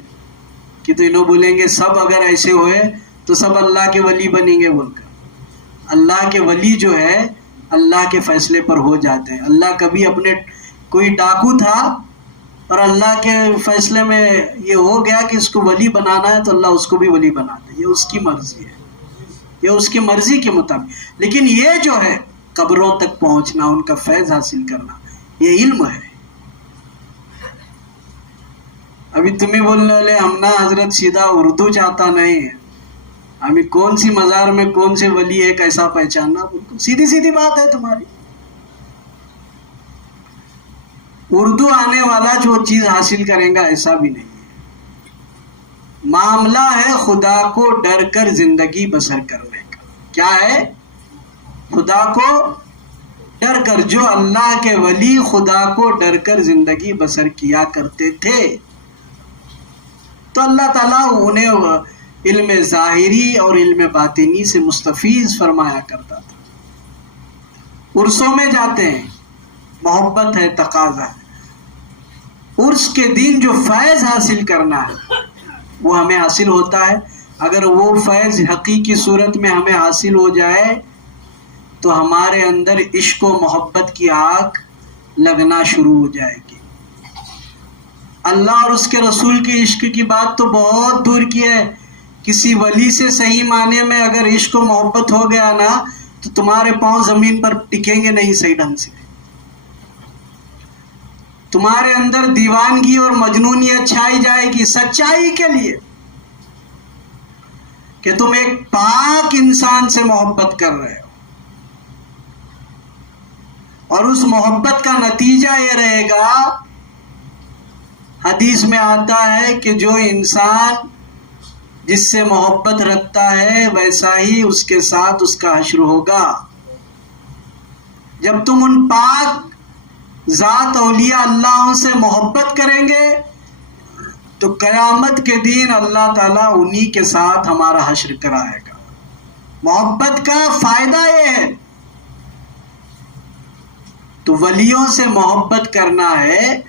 کہ تو انہوں بولیں گے سب اگر ایسے ہوئے تو سب اللہ کے ولی بنیں گے. بول کر اللہ کے ولی جو ہے اللہ کے فیصلے پر ہو جاتے ہیں. اللہ کبھی اپنے کوئی ڈاکو تھا اور اللہ کے فیصلے میں یہ ہو گیا کہ اس کو ولی بنانا ہے تو اللہ اس کو بھی ولی بناتا ہے. یہ اس کی مرضی ہے، یہ اس کی مرضی کے مطابق. لیکن یہ جو ہے قبروں تک پہنچنا، ان کا فیض حاصل کرنا، یہ علم ہے. ابھی تمہیں بولنے والے ہم نا حضرت سیدھا اردو چاہتا نہیں ہے، ہمیں کون سی مزار میں کون سے ولی ہے کیسا پہچاننا، سیدھی بات ہے تمہاری. اردو آنے والا جو چیز حاصل کریں گا ایسا بھی نہیں ہے. معاملہ ہے خدا کو ڈر کر زندگی بسر کرنے کا. کیا ہے؟ خدا کو ڈر کر. جو اللہ کے ولی خدا کو ڈر کر زندگی بسر کیا کرتے تھے تو اللہ تعالیٰ انہیں علم ظاہری اور علم باطنی سے مستفیض فرمایا کرتا تھا. عرسوں میں جاتے ہیں، محبت ہے، تقاضا ہے. عرس کے دن جو فیض حاصل کرنا ہے وہ ہمیں حاصل ہوتا ہے. اگر وہ فیض حقیقی صورت میں ہمیں حاصل ہو جائے تو ہمارے اندر عشق و محبت کی آگ لگنا شروع ہو جائے گی. اللہ اور اس کے رسول کی عشق کی بات تو بہت دور کی ہے. کسی ولی سے صحیح معنی میں اگر عشق و محبت ہو گیا نا تو تمہارے پاؤں زمین پر ٹکیں گے نہیں صحیح ڈھنگ سے. تمہارے اندر دیوانگی اور مجنونیت چھائی جائے گی سچائی کے لیے کہ تم ایک پاک انسان سے محبت کر رہے ہو. اور اس محبت کا نتیجہ یہ رہے گا، حدیث میں آتا ہے کہ جو انسان جس سے محبت رکھتا ہے ویسا ہی اس کے ساتھ اس کا حشر ہوگا. جب تم ان پاک ذات اولیاء اللہ سے محبت کریں گے تو قیامت کے دن اللہ تعالیٰ انہی کے ساتھ ہمارا حشر کرائے گا. محبت کا فائدہ یہ ہے. تو ولیوں سے محبت کرنا ہے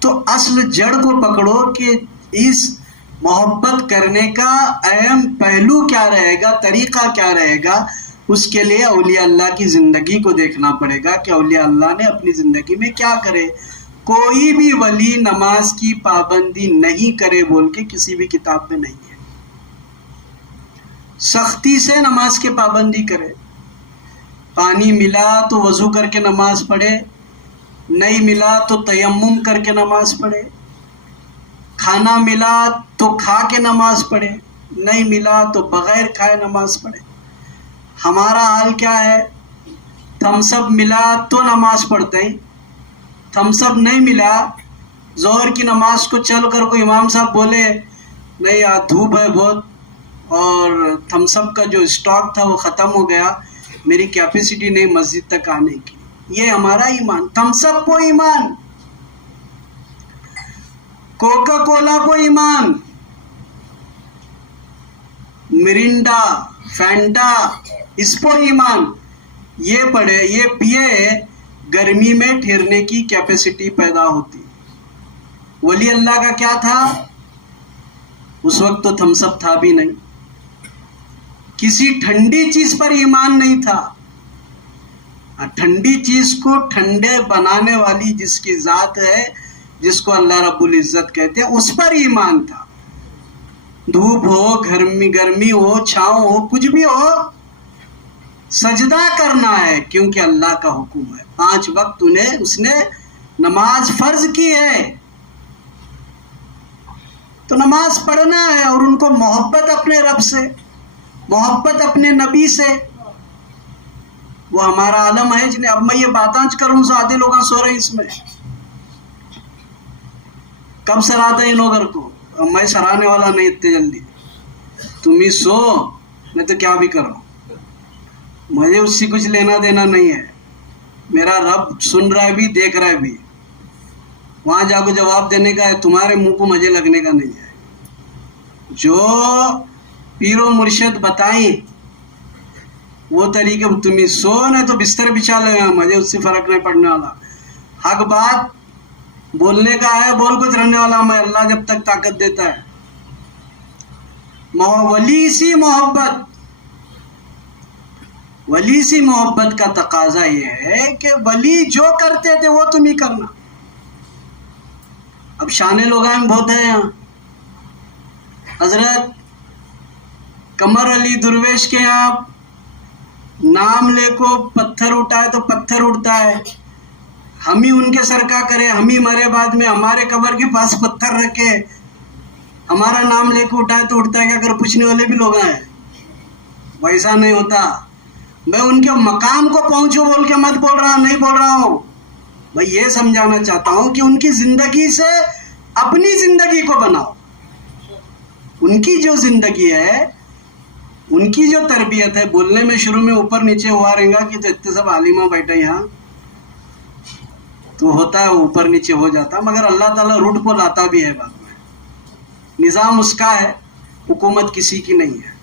تو اصل جڑ کو پکڑو کہ اس محبت کرنے کا اہم پہلو کیا رہے گا، طریقہ کیا رہے گا. اس کے لیے اولیاء اللہ کی زندگی کو دیکھنا پڑے گا کہ اولیاء اللہ نے اپنی زندگی میں کیا کرے. کوئی بھی ولی نماز کی پابندی نہیں کرے بول کے کسی بھی کتاب میں نہیں ہے. سختی سے نماز کی پابندی کرے. پانی ملا تو وضو کر کے نماز پڑھے، نہیں ملا تو تیمم کر کے نماز پڑھے. کھانا ملا تو کھا کے نماز پڑھے، نہیں ملا تو بغیر کھائے نماز پڑھے. ہمارا حال کیا ہے؟ تھمس اپ ملا تو نماز پڑھتے ہیں، تھمس اپ نہیں ملا، ظہر کی نماز کو چل کر کوئی امام صاحب بولے نہیں یار دھوپ ہے بہت اور تھمس اپ کا جو اسٹاک تھا وہ ختم ہو گیا، میری کیپیسٹی نہیں مسجد تک آنے کی. یہ ہمارا ایمان. تھمس اپ کو ایمان، کوکا کولا کو ایمان، مرینڈا، فینٹا اس کو ایمان. یہ پڑھے یہ پیے گرمی میں ٹھہرنے کی کیپیسٹی پیدا ہوتی. ولی اللہ کا کیا تھا؟ اس وقت تو تھمس اپ تھا بھی نہیں، کسی ٹھنڈی چیز پر ایمان نہیں تھا. ٹھنڈی چیز کو ٹھنڈے بنانے والی جس کی ذات ہے، جس کو اللہ رب العزت کہتے ہیں، اس پر ایمان تھا. دھوپ ہو، گرمی ہو، چھاؤں ہو، کچھ بھی ہو، سجدہ کرنا ہے کیونکہ اللہ کا حکم ہے. 5 وقت اس نے نماز فرض کی ہے تو نماز پڑھنا ہے. اور ان کو محبت اپنے رب سے، محبت اپنے نبی سے. وہ ہمارا عالم ہے جنہیں اب میں یہ باتاں کروں تو آدھے لوگ سو رہے ہیں اس میں. کب سراتا ہے ان لوگوں کو؟ میں سرانے والا نہیں اتنے جلدی. تم ہی سو، میں تو کیا بھی کروں، مجھے اس سے کچھ لینا دینا نہیں ہے. میرا رب سن رہا ہے بھی، دیکھ رہا ہے بھی. وہاں جا کو جواب دینے کا ہے، تمہارے منہ کو مزے لگنے کا نہیں ہے. جو پیر و مرشد بتائیں وہ طریقے تم ہی سو، نہیں تو بستر بچھا لے، مجھے اس سے فرق نہیں پڑنے والا. حق بات بولنے کا ہے، بول کچھ رہنے والا میں، اللہ جب تک طاقت دیتا ہے. ولی سی محبت کا تقاضا یہ ہے کہ ولی جو کرتے تھے وہ تم ہی کرنا. اب شانے لوگ بہت ہیں یہاں. حضرت قمر علی درویش کے یہاں نام لے کو پتھر اٹھائے تو پتھر اڑتا ہے. ہم ہی ان کے سرکا کرے، ہم ہی مرے بعد میں ہمارے قبر کے پاس پتھر رکھے، ہمارا نام لے کو اٹھائے تو اٹھتا ہے. کیا اگر پوچھنے والے بھی لوگ ہیں، ویسا نہیں ہوتا. میں ان کے مقام کو پہنچو بول کے مت بول رہا، نہیں بول رہا ہوں. میں یہ سمجھانا چاہتا ہوں کہ ان کی زندگی سے اپنی زندگی کو بناؤ. ان کی جو زندگی ہے، ان کی جو تربیت ہے، بولنے میں شروع میں اوپر نیچے ہوا رہے گا کہ تو اتنے سب عالمہ بیٹھے یہاں تو ہوتا ہے اوپر نیچے ہو جاتا، مگر اللہ تعالیٰ روٹ کو لاتا بھی ہے. بعد میں نظام اس کا ہے، حکومت کسی کی نہیں ہے.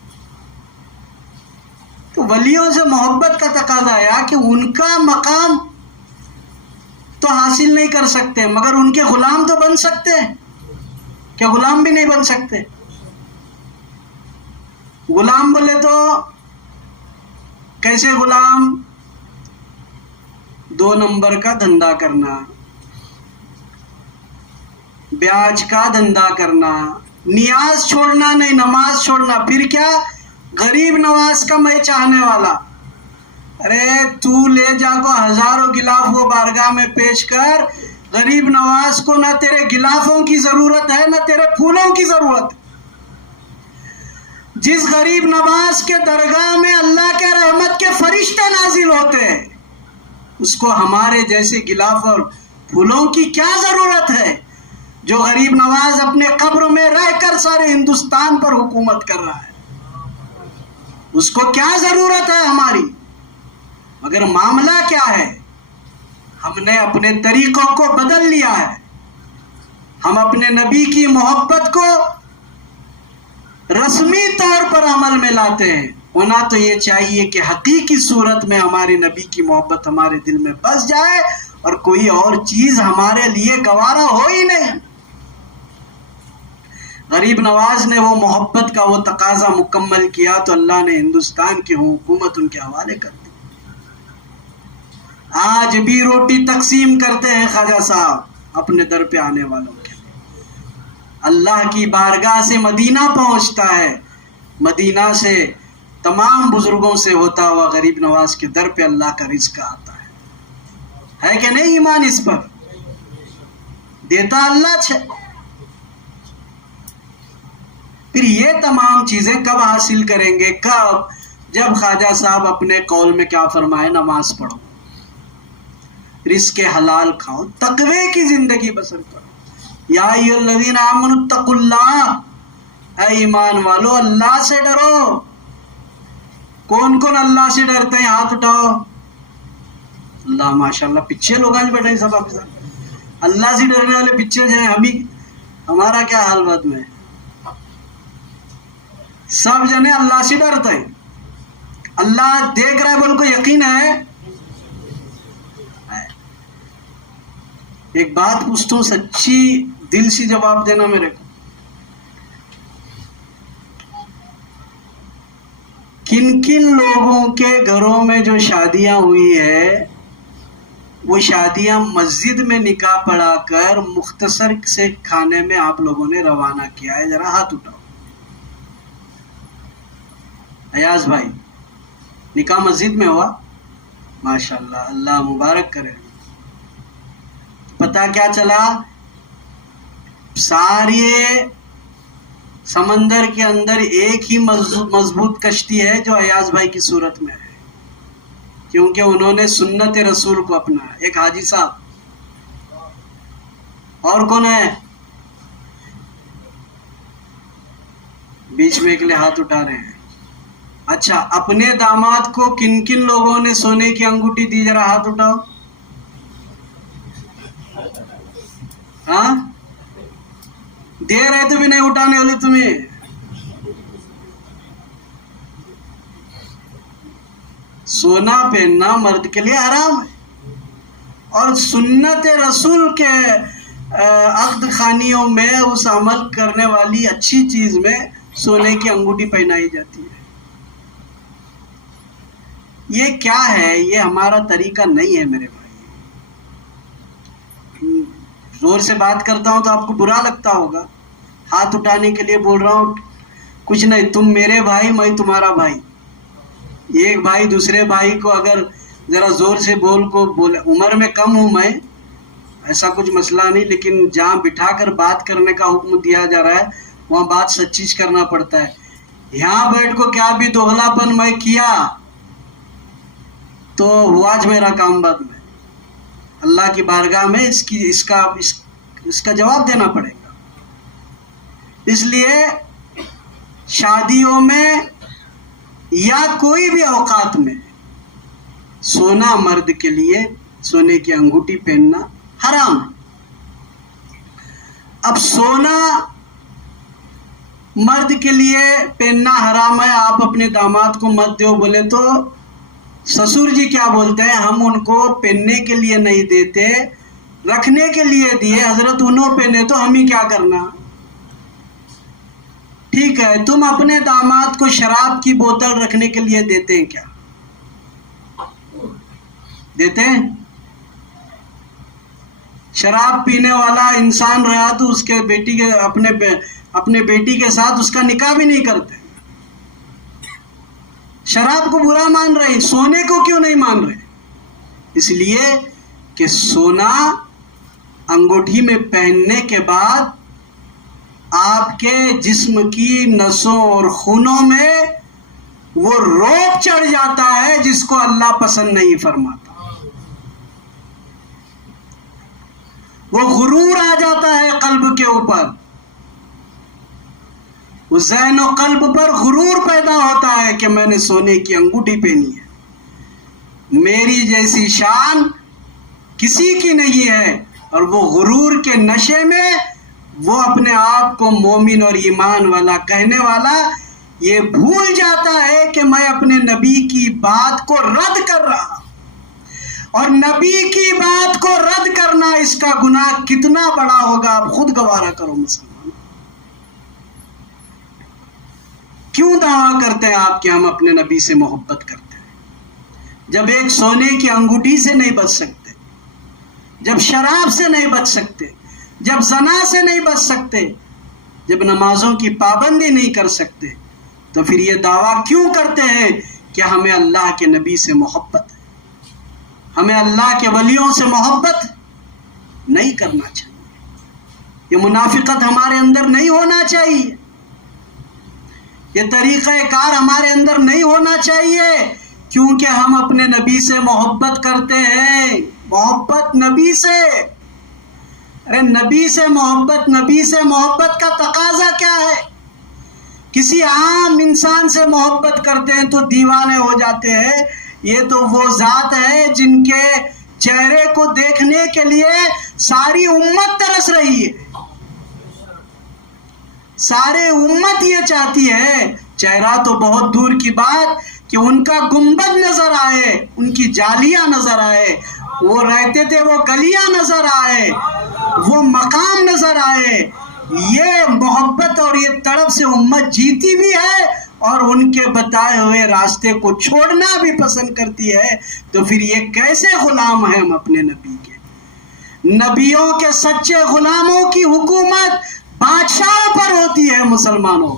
تو ولیوں سے محبت کا تقاضا ہے کہ ان کا مقام تو حاصل نہیں کر سکتے مگر ان کے غلام تو بن سکتے ہیں. کیا غلام بھی نہیں بن سکتے؟ غلام بولے تو کیسے غلام؟ 2 نمبر کا دھندا کرنا، بیاج کا دھندا کرنا، نیاز چھوڑنا نہیں، نماز چھوڑنا. پھر کیا؟ غریب نواز کا میں چاہنے والا. ارے تو لے جا کو ہزاروں غلاف وہ بارگاہ میں پیش کر، غریب نواز کو نہ تیرے غلافوں کی ضرورت ہے نہ تیرے پھولوں کی ضرورت ہے. جس غریب نواز کے درگاہ میں اللہ کے رحمت کے فرشتے نازل ہوتے ہیں، اس کو ہمارے جیسے غلاف اور پھولوں کی کیا ضرورت ہے؟ جو غریب نواز اپنے قبر میں رہ کر سارے ہندوستان پر حکومت کر رہا ہے، اس کو کیا ضرورت ہے ہماری؟ مگر معاملہ کیا ہے؟ ہم نے اپنے طریقوں کو بدل لیا ہے. ہم اپنے نبی کی محبت کو رسمی طور پر عمل میں لاتے ہیں. ہونا تو یہ چاہیے کہ حقیقی صورت میں ہمارے نبی کی محبت ہمارے دل میں بس جائے اور کوئی اور چیز ہمارے لیے گوارا ہو ہی نہیں۔ غریب نواز نے وہ محبت کا وہ تقاضا مکمل کیا تو اللہ نے ہندوستان کی حکومت ان کے حوالے کر دی۔ آج بھی روٹی تقسیم کرتے ہیں خواجہ صاحب اپنے در پہ آنے والوں کے لیے۔ اللہ کی بارگاہ سے مدینہ پہنچتا ہے، مدینہ سے تمام بزرگوں سے ہوتا ہوا غریب نواز کے در پہ اللہ کا رزق آتا ہے کہ نہیں؟ ایمان اس پر دیتا اللہ ہے۔ پھر یہ تمام چیزیں کب حاصل کریں گے؟ کب؟ جب خواجہ صاحب اپنے قول میں کیا فرمائے؟ نماز پڑھو، رزق حلال کھاؤ، تقوی کی زندگی بسر کرو۔ یا ایھا الذین آمنوا اتقوا اللہ، اے ایمان والو اللہ سے ڈرو۔ کون کون اللہ سے ڈرتے ہیں؟ ہاتھ اٹھاؤ۔ اللہ ماشاءاللہ، پیچھے لوگ آج بیٹھے ہیں سب آپ کے ساتھ۔ اللہ سے ڈرنے والے پیچھے جو ہیں، ہمارا کیا حال بات میں؟ سب جنے اللہ سے ڈرتے ہیں۔ اللہ دیکھ رہا ہے، بول کو یقین ہے؟ ایک بات پوچھتا ہوں، سچی دل سے جواب دینا میرے کو۔ کن کن لوگوں کے گھروں میں جو شادیاں ہوئی ہے، وہ شادیاں مسجد میں نکاح پڑھا کر مختصر سے کھانے میں آپ لوگوں نے روانہ کیا ہے؟ ذرا ہاتھ اٹھاؤ۔ ایاز بھائی، نکاح مسجد میں ہوا؟ ماشاءاللہ، اللہ مبارک کرے۔ پتہ کیا چلا؟ سارے سمندر کے اندر ایک ہی مضبوط کشتی ہے جو ایاز بھائی کی صورت میں ہے، کیونکہ انہوں نے سنت رسول کو اپنایا۔ ایک حاجی صاحب، اور کون ہے بیچ میں؟ ایک لے ہاتھ اٹھا رہے ہیں۔ اچھا، اپنے داماد کو کن کن لوگوں نے سونے کی انگوٹھی دی؟ ذرا ہاتھ اٹھاؤ۔ ہاں، دے رہے تو بھی نہیں اٹھانے والے تمہیں۔ سونا پہننا مرد کے لیے حرام ہے، اور سنت رسول کے عقد خانیوں میں اس عمل کرنے والی اچھی چیز میں سونے کی انگوٹھی پہنائی جاتی ہے۔ یہ کیا ہے؟ یہ ہمارا طریقہ نہیں ہے میرے بھائی۔ زور سے بات کرتا ہوں تو آپ کو برا لگتا ہوگا، ہاتھ اٹھانے کے لیے بول رہا ہوں، کچھ نہیں، تم میرے بھائی، میں تمہارا بھائی۔ ایک بھائی دوسرے بھائی کو اگر ذرا زور سے بولے، عمر میں کم ہوں میں، ایسا کچھ مسئلہ نہیں، لیکن جہاں بٹھا کر بات کرنے کا حکم دیا جا رہا ہے وہاں بات سچی کرنا پڑتا ہے۔ یہاں بیٹھ کو کیا بھی دوغلا پن میں کیا تو ہوا آج میرا کام بعد میں اللہ کی بارگاہ میں اس کا جواب دینا پڑے گا۔ اس لیے شادیوں میں یا کوئی بھی اوقات میں سونا مرد کے لیے، سونے کی انگوٹھی پہننا حرام ہے۔ اب سونا مرد کے لیے پہننا حرام ہے، آپ اپنے داماد کو مت دو بولے تو سسر جی کیا بولتے ہیں؟ ہم ان کو پہننے کے لیے نہیں دیتے، رکھنے کے لیے دیے، حضرت انہوں پہنے تو ہم ہی کیا کرنا؟ ٹھیک ہے، تم اپنے داماد کو شراب کی بوتل رکھنے کے لیے دیتے ہیں کیا؟ دیتے ہیں؟ شراب پینے والا انسان رہا تو اس کے بیٹی کے اپنے بیٹی کے ساتھ اس کا نکاح بھی نہیں کرتے۔ شراب کو برا مان رہے، سونے کو کیوں نہیں مان رہے؟ اس لیے کہ سونا انگوٹھی میں پہننے کے بعد آپ کے جسم کی نسوں اور خونوں میں وہ روب چڑھ جاتا ہے جس کو اللہ پسند نہیں فرماتا، وہ غرور آ جاتا ہے قلب کے اوپر، اس ذہن و قلب پر غرور پیدا ہوتا ہے کہ میں نے سونے کی انگوٹھی پہنی ہے، میری جیسی شان کسی کی نہیں ہے، اور وہ غرور کے نشے میں وہ اپنے آپ کو مومن اور ایمان والا کہنے والا یہ بھول جاتا ہے کہ میں اپنے نبی کی بات کو رد کر رہا ہوں، اور نبی کی بات کو رد کرنا اس کا گناہ کتنا بڑا ہوگا آپ خود گوارا کرو مسلمان۔ کیوں دعویٰ کرتے ہیں آپ کہ ہم اپنے نبی سے محبت کرتے ہیں، جب ایک سونے کی انگوٹھی سے نہیں بچ سکتے، جب شراب سے نہیں بچ سکتے، جب زنا سے نہیں بچ سکتے، جب نمازوں کی پابندی نہیں کر سکتے، تو پھر یہ دعویٰ کیوں کرتے ہیں کہ ہمیں اللہ کے نبی سے محبت ہے، ہمیں اللہ کے ولیوں سے محبت نہیں کرنا چاہیے۔ یہ منافقت ہمارے اندر نہیں ہونا چاہیے، یہ طریقہ کار ہمارے اندر نہیں ہونا چاہیے، کیونکہ ہم اپنے نبی سے محبت کرتے ہیں۔ محبت نبی سے، ارے نبی سے محبت، نبی سے محبت کا تقاضا کیا ہے؟ کسی عام انسان سے محبت کرتے ہیں تو دیوانے ہو جاتے ہیں، یہ تو وہ ذات ہے جن کے چہرے کو دیکھنے کے لیے ساری امت ترس رہی ہے، سارے امت یہ چاہتی ہے، چہرہ تو بہت دور کی بات کہ ان کا گنبد نظر آئے، ان کی جالیاں نظر آئے، وہ رہتے تھے وہ گلیاں نظر آئے، وہ مقام نظر آئے۔ یہ محبت اور یہ طرف سے امت جیتی بھی ہے اور ان کے بتائے ہوئے راستے کو چھوڑنا بھی پسند کرتی ہے، تو پھر یہ کیسے غلام ہیں ہم اپنے نبی کے؟ نبیوں کے سچے غلاموں کی حکومت بادشاہوں پر ہوتی ہے مسلمانوں۔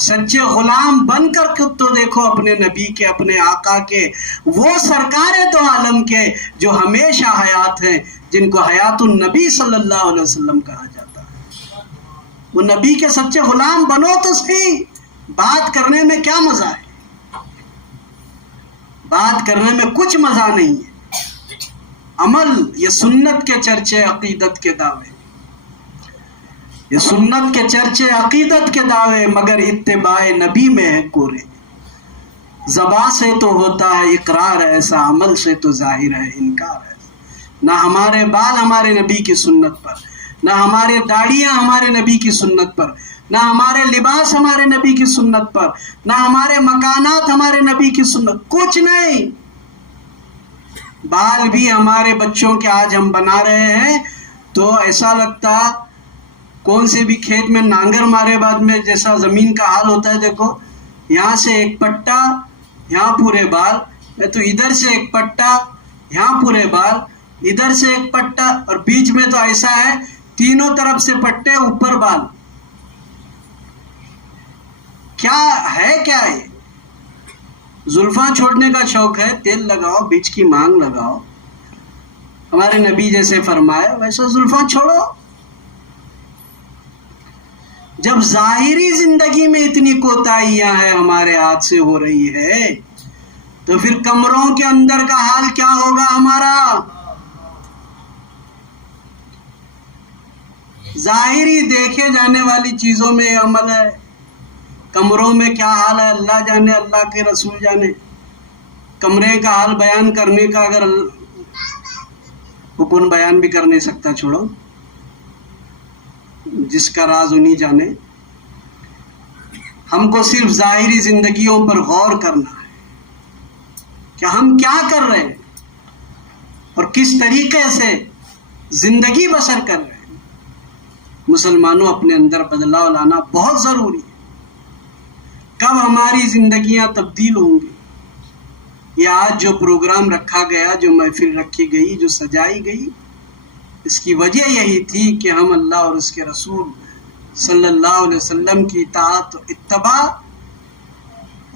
سچے غلام بن کر تو دیکھو اپنے نبی کے، اپنے آقا کے، وہ سرکار دو عالم کے جو ہمیشہ حیات ہیں، جن کو حیات النبی صلی اللہ علیہ وسلم کہا جاتا ہے۔ وہ نبی کے سچے غلام بنو تو صحیح، بات کرنے میں کیا مزہ ہے؟ بات کرنے میں کچھ مزہ نہیں ہے، عمل یہ سنت کے چرچے، عقیدت کے دعوے، یہ سنت کے چرچے، عقیدت کے دعوے، مگر اتباع نبی میں ہے کورے۔ زبان سے تو ہوتا ہے اقرار ایسا، عمل سے تو ظاہر ہے انکار ہے۔ نہ ہمارے بال ہمارے نبی کی سنت پر، نہ ہمارے داڑیاں ہمارے نبی کی سنت پر، نہ ہمارے لباس ہمارے نبی کی سنت پر، نہ ہمارے مکانات ہمارے نبی کی سنت، کچھ نہیں۔ بال بھی ہمارے بچوں کے آج ہم بنا رہے ہیں تو ایسا لگتا کون سے بھی کھیت میں نانگر مارے بعد میں جیسا زمین کا حال ہوتا ہے، دیکھو یہاں سے ایک پٹا، یہاں پورے بال، میں تو ادھر سے ایک پٹا، یہاں پورے بال، ادھر سے ایک پٹا، اور بیچ میں تو ایسا ہے تینوں طرف سے پٹے، اوپر بال۔ کیا ہے؟ کیا ہے؟ زلفاں چھوڑنے کا شوق ہے، تیل لگاؤ، بیچ کی مانگ لگاؤ، ہمارے نبی جیسے فرمایا ویسا زلفاں چھوڑو۔ جب ظاہری زندگی میں اتنی کوتاہیاں ہیں ہمارے ہاتھ سے ہو رہی ہے، تو پھر کمروں کے اندر کا حال کیا ہوگا ہمارا؟ ظاہری دیکھے جانے والی چیزوں میں عمل ہے، کمروں میں کیا حال ہے اللہ جانے، اللہ کے رسول جانے۔ کمرے کا حال بیان کرنے کا اگر حکم بیان بھی کر نہیں سکتا، چھوڑو، جس کا راز انہی جانے۔ ہم کو صرف ظاہری زندگیوں پر غور کرنا ہے کہ ہم کیا کر رہے ہیں اور کس طریقے سے زندگی بسر کر رہے ہیں۔ مسلمانوں اپنے اندر بدلاؤ لانا بہت ضروری ہے۔ کب ہماری زندگیاں تبدیل ہوں گی؟ یہ آج جو پروگرام رکھا گیا، جو محفل رکھی گئی، جو سجائی گئی، اس کی وجہ یہی تھی کہ ہم اللہ اور اس کے رسول صلی اللہ علیہ وسلم کی اطاعت و اتباع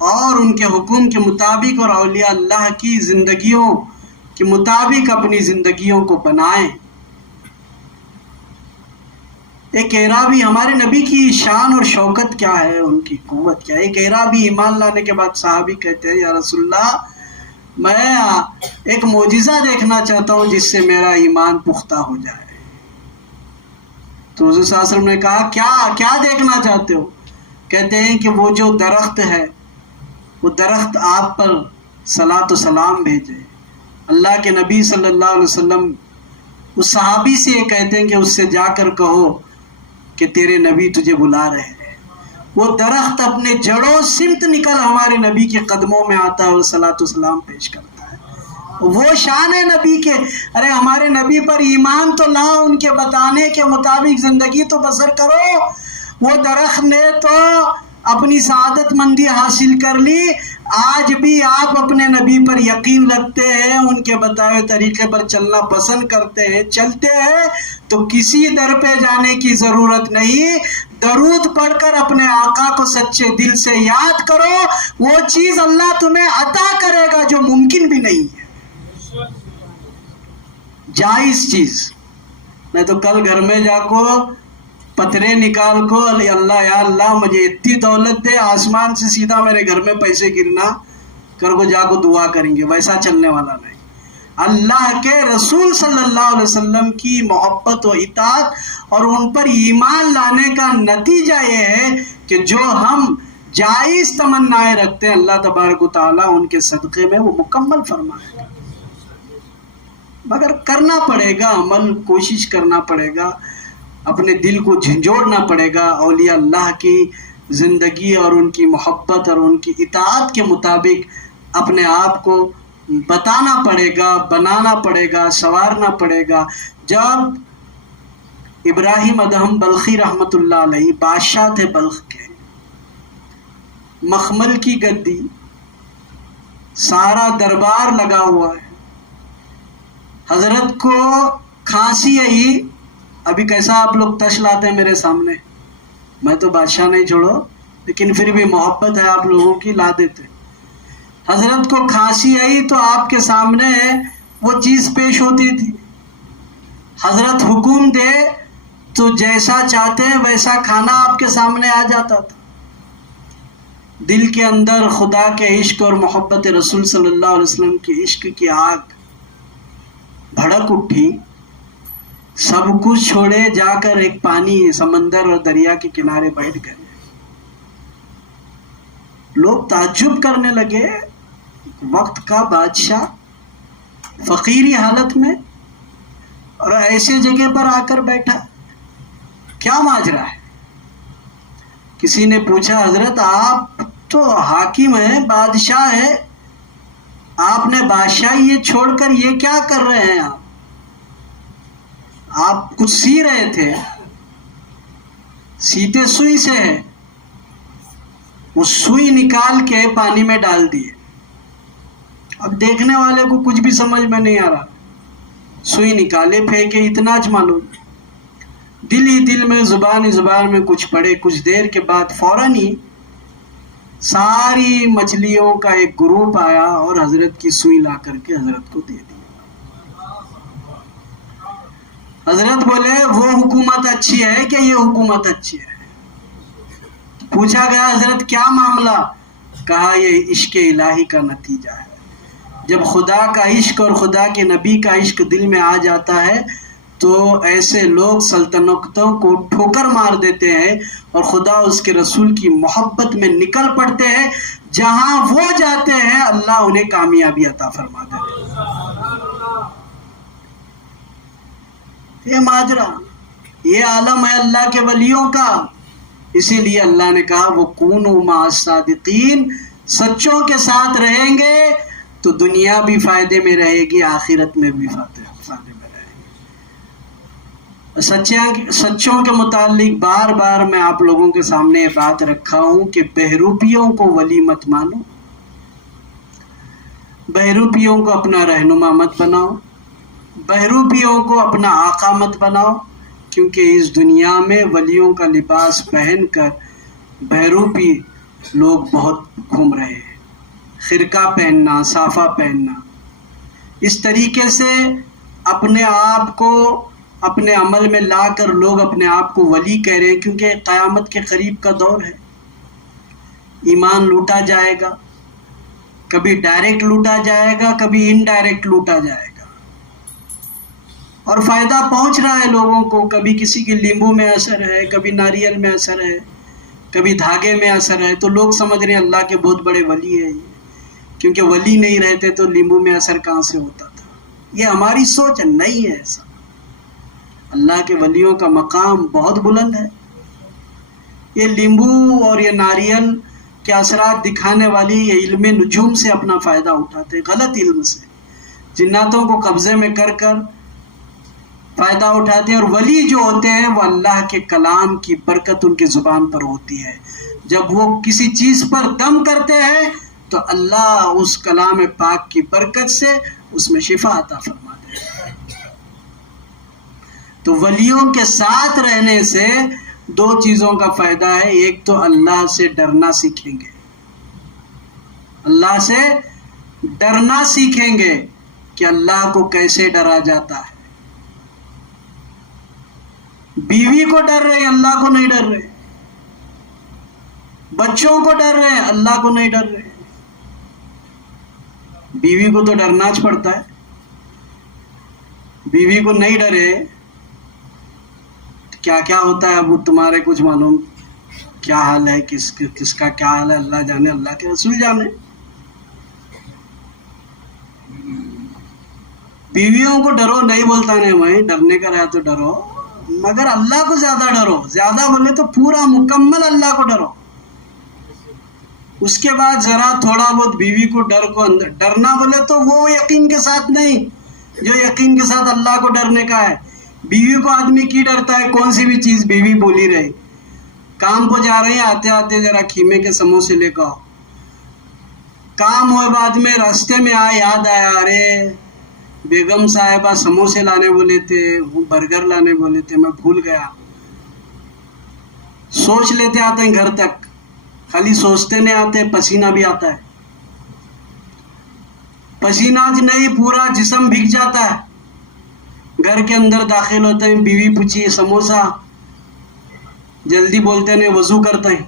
اور ان کے حکم کے مطابق اور اولیاء اللہ کی زندگیوں کے مطابق اپنی زندگیوں کو بنائیں۔ ایک اعرابی، ہمارے نبی کی شان اور شوکت کیا ہے، ان کی قوت کیا ہے۔ ایک اعرابی ایمان لانے کے بعد صحابی کہتے ہیں، یا رسول اللہ، میں ایک معجزہ دیکھنا چاہتا ہوں جس سے میرا ایمان پختہ ہو جائے۔ تو حضور صلی اللہ علیہ وسلم نے کہا، کیا دیکھنا چاہتے ہو؟ کہتے ہیں کہ وہ جو درخت ہے، وہ درخت آپ پر صلاۃ و سلام بھیجے۔ اللہ کے نبی صلی اللہ علیہ وسلم اس صحابی سے یہ کہتے ہیں کہ اس سے جا کر کہو کہ تیرے نبی تجھے بلا رہے ہیں۔ وہ درخت اپنے جڑوں سمت نکل ہمارے نبی کے قدموں میں آتا ہے اور صلاۃ والسلام پیش کرتا ہے۔ وہ شان ہے نبی کے، ارے ہمارے نبی پر ایمان تو لاؤ، ان کے بتانے کے مطابق زندگی تو بسر کرو۔ وہ درخت نے تو اپنی سعادت مندی حاصل کر لی، آج بھی آپ اپنے نبی پر یقین رکھتے ہیں، ان کے بتائے طریقے پر چلنا پسند کرتے ہیں، چلتے ہیں، تو کسی در پہ جانے کی ضرورت نہیں۔ درود پڑھ کر اپنے آقا کو سچے دل سے یاد کرو، وہ چیز اللہ تمہیں عطا کرے گا جو ممکن بھی نہیں ہے، جائز چیز۔ میں تو کل گھر میں جا کو پترے نکال کو اللہ یا اللہ مجھے اتنی دولت دے، آسمان سے سیدھا میرے گھر میں پیسے گرنا کر کو جا کو دعا کریں گے، ویسا چلنے والا نہیں۔ اللہ کے رسول صلی اللہ علیہ وسلم کی محبت و اطاعت اور ان پر ایمان لانے کا نتیجہ یہ ہے کہ جو ہم جائز تمنائیں رکھتے ہیں اللہ تبارک و تعالیٰ ان کے صدقے میں وہ مکمل فرمائے گا، مگر کرنا پڑے گا عمل، کوشش کرنا پڑے گا، اپنے دل کو جھنجھوڑنا پڑے گا، اولیاء اللہ کی زندگی اور ان کی محبت اور ان کی اطاعت کے مطابق اپنے آپ کو بتانا پڑے گا، بنانا پڑے گا، سنوارنا پڑے گا۔ جب ابراہیم ادہم بلخی رحمۃ اللہ علیہ بادشاہ تھے بلخ کے، مخمل کی گدی، سارا دربار لگا ہوا ہے، حضرت کو کھانسی آئی، ابھی کیسا آپ لوگ تش لاتے ہیں میرے سامنے، میں تو بادشاہ نہیں چھوڑو لیکن پھر بھی محبت ہے آپ لوگوں کی، لا دیتے۔ حضرت کو کھانسی آئی تو آپ کے سامنے وہ چیز پیش ہوتی تھی، حضرت حکم دے تو جیسا چاہتے ہیں ویسا کھانا آپ کے سامنے آ جاتا تھا۔ دل کے اندر خدا کے عشق اور محبت رسول صلی اللہ علیہ وسلم کی عشق کی آگ بھڑک اٹھی، سب کچھ چھوڑے جا کر ایک پانی سمندر اور دریا کے کنارے بیٹھ گئے۔ لوگ تعجب کرنے لگے، وقت کا بادشاہ فقیری حالت میں اور ایسے جگہ پر آ کر بیٹھا، کیا ماجرا ہے؟ کسی نے پوچھا حضرت آپ تو حاکم ہیں، بادشاہ ہے، آپ نے بادشاہ یہ چھوڑ کر یہ کیا کر رہے ہیں؟ آپ کچھ سی رہے تھے، سیتے سوئی سے ہے، وہ سوئی نکال کے پانی میں ڈال دیے۔ اب دیکھنے والے کو کچھ بھی سمجھ میں نہیں آ رہا، سوئی نکالے پھینکے، اتنا اچ معلوم، دل ہی دل میں زبان ہی زبان میں کچھ پڑے۔ کچھ دیر کے بعد فوراً ہی ساری مچھلیوں کا ایک گروپ آیا اور حضرت کی سوئی لا کر کے حضرت کو دے دی۔ حضرت بولے وہ حکومت اچھی ہے کہ یہ حکومت اچھی ہے؟ پوچھا گیا حضرت کیا معاملہ؟ کہا یہ عشق الہی کا نتیجہ ہے، جب خدا کا عشق اور خدا کے نبی کا عشق دل میں آ جاتا ہے تو ایسے لوگ سلطنتوں کو ٹھوکر مار دیتے ہیں اور خدا اس کے رسول کی محبت میں نکل پڑتے ہیں، جہاں وہ جاتے ہیں اللہ انہیں کامیابی عطا فرما دیتے ہیں۔ یہ ماجرا، یہ عالم ہے اللہ کے ولیوں کا، اسی لیے اللہ نے کہا وہ کونوا مع الصادقین، سچوں کے ساتھ رہیں گے تو دنیا بھی فائدے میں رہے گی، آخرت میں بھی فائدے میں رہے گی۔ سچوں کے متعلق بار بار میں آپ لوگوں کے سامنے یہ بات رکھا ہوں کہ بہروپیوں کو ولی مت مانو، بہروپیوں کو اپنا رہنما مت بناؤ، بہروپیوں کو اپنا آقا مت بناؤ، کیونکہ اس دنیا میں ولیوں کا لباس پہن کر بہروپی لوگ بہت گھوم رہے ہیں، خرقہ پہننا، صافہ پہننا، اس طریقے سے اپنے آپ کو اپنے عمل میں لا کر لوگ اپنے آپ کو ولی کہہ رہے ہیں، کیونکہ قیامت کے قریب کا دور ہے، ایمان لوٹا جائے گا، کبھی ڈائریکٹ لوٹا جائے گا، کبھی انڈائریکٹ لوٹا جائے گا، اور فائدہ پہنچ رہا ہے لوگوں کو، کبھی کسی کے لیمبو میں اثر ہے، کبھی ناریل میں اثر ہے، کبھی دھاگے میں اثر ہے، تو لوگ سمجھ رہے ہیں اللہ کے بہت بڑے ولی ہیں یہ، کیونکہ ولی نہیں رہتے تو لیمبو میں اثر کہاں سے ہوتا تھا۔ یہ ہماری سوچ نہیں ہے ایسا، اللہ کے ولیوں کا مقام بہت بلند ہے، یہ لیمبو اور یہ ناریل کے اثرات دکھانے والی یہ علم نجوم سے اپنا فائدہ اٹھاتے ہیں، غلط علم سے جناتوں کو قبضے میں کر کر فائدہ اٹھاتے ہیں. اور ولی جو ہوتے ہیں وہ اللہ کے کلام کی برکت ان کی زبان پر ہوتی ہے. جب وہ کسی چیز پر دم کرتے ہیں تو اللہ اس کلام پاک کی برکت سے اس میں شفا عطا فرماتے ہیں. تو ولیوں کے ساتھ رہنے سے دو چیزوں کا فائدہ ہے. ایک تو اللہ سے ڈرنا سیکھیں گے، اللہ سے ڈرنا سیکھیں گے کہ اللہ کو کیسے ڈرا جاتا ہے. بیوی کو ڈر رہے ہیں، اللہ کو نہیں ڈر رہے. بچوں کو ڈر رہے ہیں، اللہ کو نہیں ڈر رہے. بیوی کو تو ڈرنا چ پڑتا ہے. بیوی کو نہیں ڈرے کیا کیا ہوتا ہے. اب تمہارے کچھ معلوم کیا حال ہے، کس کا کیا حال ہے، اللہ جانے، اللہ کے رسول جانے. بیویوں کو ڈرو نہیں بولتا نہیں بھائی، ڈرنے کا رہا تو ڈرو، مگر اللہ کو زیادہ ڈرو. زیادہ بولے تو پورا مکمل اللہ کو ڈرو. اس کے بعد ذرا تھوڑا بہت بیوی کو ڈر کو اندر ڈرنا بولے تو وہ یقین کے ساتھ نہیں جو یقین کے ساتھ اللہ کو ڈرنے کا ہے. بیوی کو آدمی کی ڈرتا ہے، کون سی بھی چیز بیوی بولی رہے. کام کو جا رہے ہیں، آتے آتے ذرا کھیمے کے سموسے لے کے آؤ. کام ہوئے بعد میں راستے میں آئے، یاد آیا ارے بیگم صاحبہ سموسے لانے بولے تھے، وہ برگر لانے بولے تھے، میں بھول گیا. سوچ لیتے آتے ہیں گھر تک، خالی سوچتے نہیں آتے، پسینہ بھی آتا ہے. پسینہ نہیں پورا جسم بھیگ جاتا ہے. گھر کے اندر داخل ہوتے ہیں، بیوی پوچھی سموسا، جلدی بولتے نہیں وضو کرتے ہیں.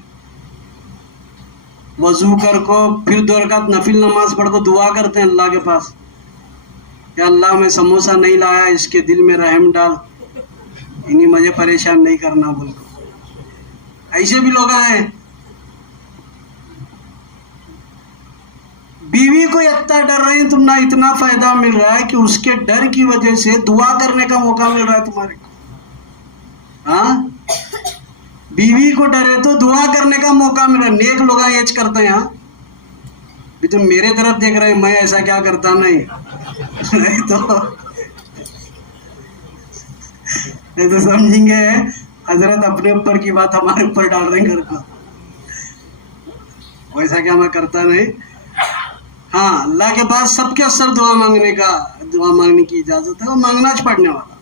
وضو کر کو پھر 2 رکعت نفل نماز پڑھ کو دعا کرتے ہیں اللہ کے پاس، یا اللہ میں سموسا نہیں لایا، اس کے دل میں رحم ڈال، انہیں مجھے پریشان نہیں کرنا بول کو. ایسے بھی لوگ ہیں. بیوی کو اتنا ڈر رہے ہیں تم، نہ اتنا فائدہ مل رہا ہے کہ اس کے ڈر کی وجہ سے دعا کرنے کا موقع مل رہا ہے تمہارے کو. ہاں، بیوی کو ڈرے تو دعا کرنے کا موقع مل رہا ہے. نیک لوگ یہ کرتے ہیں. ہاں بھی تم میرے طرف دیکھ رہے ہیں، میں ایسا کیا کرتا نہیں نہیں تو سمجھیں گے حضرت اپنے اوپر کی بات ہمارے اوپر ڈال رہے ہیں گھر کو. ویسا کیا میں کرتا نہیں. ہاں، اللہ کے پاس سب کے اثر دعا مانگنے کی اجازت ہے، وہ مانگنا پڑنے والا.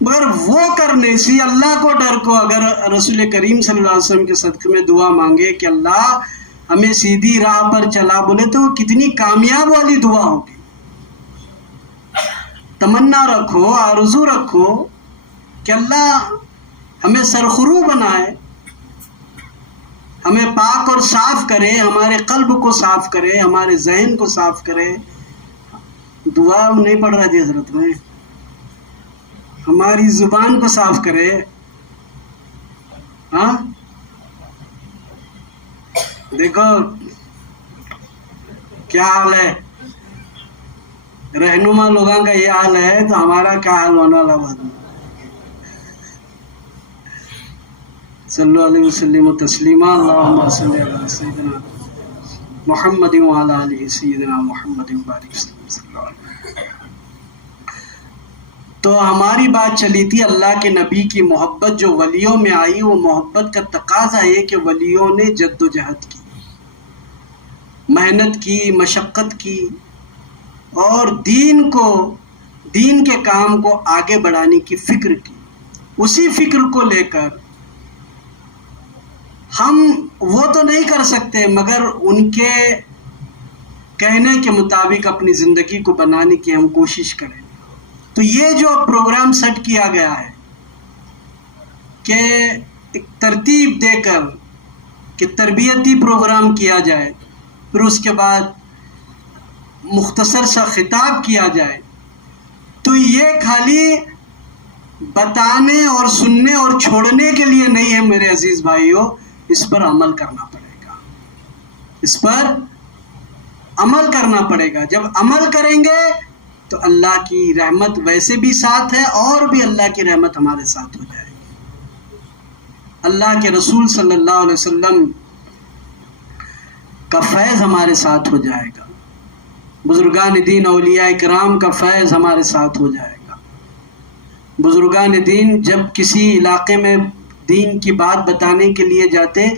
مگر وہ کرنے سے اللہ کو ڈر کو اگر رسول کریم صلی اللہ علیہ وسلم کے صدقے میں دعا مانگے کہ اللہ ہمیں سیدھی راہ پر چلا بولے تو وہ کتنی کامیاب والی دعا ہوگی. تمنا رکھو، آرزو رکھو کہ اللہ ہمیں سرخرو بنائے، ہمیں پاک اور صاف کرے، ہمارے قلب کو صاف کرے، ہمارے ذہن کو صاف کرے. دعا نہیں پڑھ رہا جی حضرت میں، ہماری زبان کو صاف کرے. ہاں دیکھو کیا حال ہے، رہنما لوگوں کا یہ حال ہے تو ہمارا کیا حال ہونے والا بعد میں. صلی اللہ علیہ وسلم تسلیما. اللہم صلی علی سیدنا محمد وعلی آلہ سیدنا محمد بارک صلی اللہ علیہ وسلم. تو ہماری بات چلی تھی اللہ کے نبی کی محبت جو ولیوں میں آئی، وہ محبت کا تقاضا ہے کہ ولیوں نے جد و جہد کی، محنت کی، مشقت کی، اور دین کے کام کو آگے بڑھانے کی فکر کی. اسی فکر کو لے کر ہم وہ تو نہیں کر سکتے مگر ان کے کہنے کے مطابق اپنی زندگی کو بنانے کی ہم کوشش کریں. تو یہ جو پروگرام سیٹ کیا گیا ہے کہ ایک ترتیب دے کر کہ تربیتی پروگرام کیا جائے، پھر اس کے بعد مختصر سا خطاب کیا جائے، تو یہ خالی بتانے اور سننے اور چھوڑنے کے لیے نہیں ہے میرے عزیز بھائیوں. اس پر عمل کرنا پڑے گا، اس پر عمل کرنا پڑے گا. جب عمل کریں گے تو اللہ کی رحمت ویسے بھی ساتھ ہے، اور بھی اللہ کی رحمت ہمارے ساتھ ہو جائے گی. اللہ کے رسول صلی اللہ علیہ وسلم کا فیض ہمارے ساتھ ہو جائے گا، بزرگان دین اولیاء کرام کا فیض ہمارے ساتھ ہو جائے گا۔ بزرگان دین جب کسی علاقے میں دین کی بات بتانے کے لیے جاتے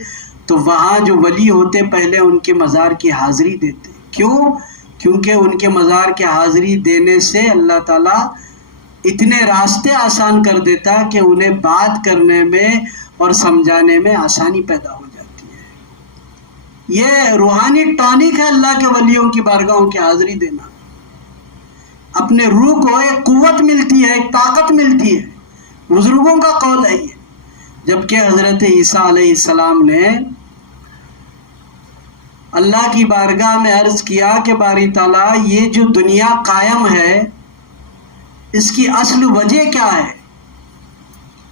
تو وہاں جو ولی ہوتے پہلے ان کے مزار کی حاضری دیتے۔ کیوں؟ کیونکہ ان کے مزار کی حاضری دینے سے اللہ تعالیٰ اتنے راستے آسان کر دیتا کہ انہیں بات کرنے میں اور سمجھانے میں آسانی پیدا ہو جاتی ہے۔ یہ روحانی ٹانک ہے اللہ کے ولیوں کی بارگاہوں کی حاضری دینا۔ اپنے روح کو ایک قوت ملتی ہے، ایک طاقت ملتی ہے، بزرگوں کا قول ہے یہ۔ جبکہ حضرت عیسیٰ علیہ السلام نے اللہ کی بارگاہ میں عرض کیا کہ باری تعالیٰ یہ جو دنیا قائم ہے اس کی اصل وجہ کیا ہے؟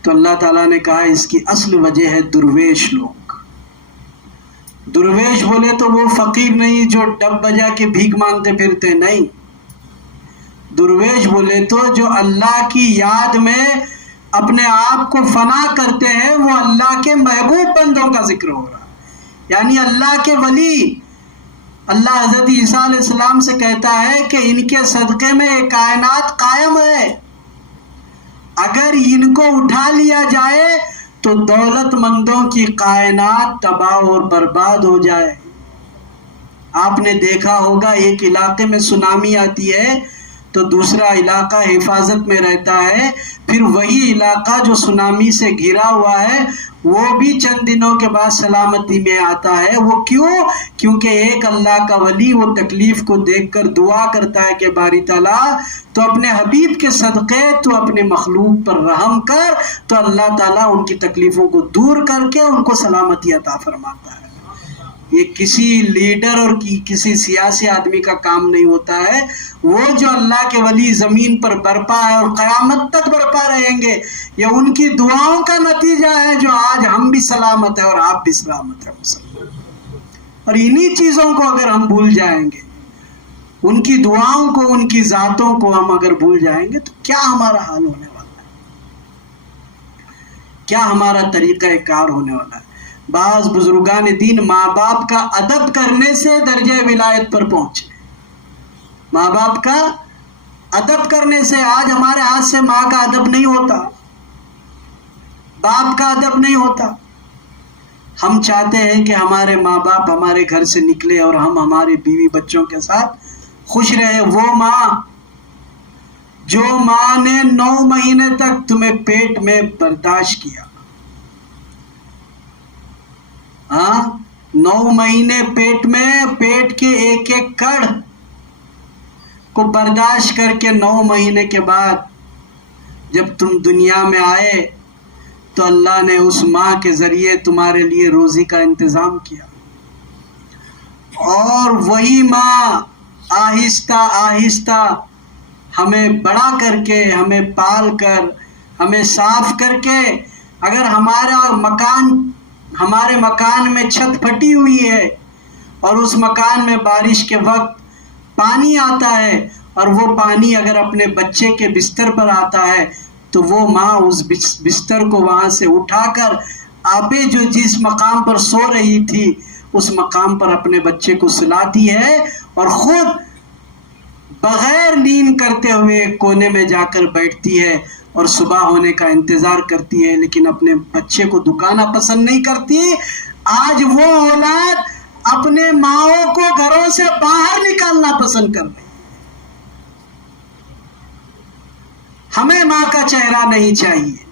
تو اللہ تعالیٰ نے کہا اس کی اصل وجہ ہے درویش لوگ۔ درویش بولے تو وہ فقیر نہیں جو ڈب بجا کے بھیک مانگتے پھرتے، نہیں۔ درویش بولے تو جو اللہ کی یاد میں اپنے آپ کو فنا کرتے ہیں، وہ اللہ کے محبوب بندوں کا ذکر ہو رہا ہے، یعنی اللہ کے ولی۔ اللہ حضرت عیسیٰ علیہ السلام سے کہتا ہے کہ ان کے صدقے میں یہ کائنات قائم ہے، اگر ان کو اٹھا لیا جائے تو دولت مندوں کی کائنات تباہ اور برباد ہو جائے۔ آپ نے دیکھا ہوگا ایک علاقے میں سونامی آتی ہے تو دوسرا علاقہ حفاظت میں رہتا ہے، پھر وہی علاقہ جو سونامی سے گھرا ہوا ہے وہ بھی چند دنوں کے بعد سلامتی میں آتا ہے۔ وہ کیوں؟ کیونکہ ایک اللہ کا ولی وہ تکلیف کو دیکھ کر دعا کرتا ہے کہ باری تعالیٰ تو اپنے حبیب کے صدقے تو اپنے مخلوق پر رحم کر، تو اللہ تعالیٰ ان کی تکلیفوں کو دور کر کے ان کو سلامتی عطا فرماتا ہے۔ یہ کسی لیڈر اور کسی سیاسی آدمی کا کام نہیں ہوتا ہے، وہ جو اللہ کے ولی زمین پر برپا ہے اور قیامت تک برپا رہیں گے، یہ ان کی دعاؤں کا نتیجہ ہے جو آج ہم بھی سلامت ہیں اور آپ بھی سلامت ہیں مسلمان۔ اور انہی چیزوں کو اگر ہم بھول جائیں گے، ان کی دعاؤں کو، ان کی ذاتوں کو ہم اگر بھول جائیں گے تو کیا ہمارا حال ہونے والا ہے، کیا ہمارا طریقہ کار ہونے والا ہے۔ بعض بزرگان دین ماں باپ کا ادب کرنے سے درجہ ولایت پر پہنچے۔ ماں باپ کا ادب کرنے سے، آج ہمارے ہاتھ سے ماں کا ادب نہیں ہوتا، باپ کا ادب نہیں ہوتا۔ ہم چاہتے ہیں کہ ہمارے ماں باپ ہمارے گھر سے نکلے اور ہم ہمارے بیوی بچوں کے ساتھ خوش رہے۔ وہ ماں جو ماں نے 9 مہینے تک تمہیں پیٹ میں برداشت کیا، 9 مہینے پیٹ میں، پیٹ کے ایک ایک کڑ کو برداشت کر کے 9 مہینے کے بعد جب تم دنیا میں آئے تو اللہ نے اس ماں کے ذریعے تمہارے لیے روزی کا انتظام کیا، اور وہی ماں آہستہ آہستہ ہمیں بڑا کر کے، ہمیں پال کر، ہمیں صاف کر کے، اگر ہمارے مکان میں چھت پھٹی ہوئی ہے اور اس مکان میں بارش کے وقت پانی آتا ہے اور وہ پانی اگر اپنے بچے کے بستر پر آتا ہے تو وہ ماں اس بستر کو وہاں سے اٹھا کر آپے جو جس مقام پر سو رہی تھی اس مقام پر اپنے بچے کو سلاتی ہے، اور خود بغیر نیند کرتے ہوئے ایک کونے میں جا کر بیٹھتی ہے اور صبح ہونے کا انتظار کرتی ہے، لیکن اپنے بچے کو دکانا پسند نہیں کرتی۔ آج وہ اولاد اپنے ماؤں کو گھروں سے باہر نکالنا پسند کر رہی ہے۔ ہمیں ماں کا چہرہ نہیں چاہیے،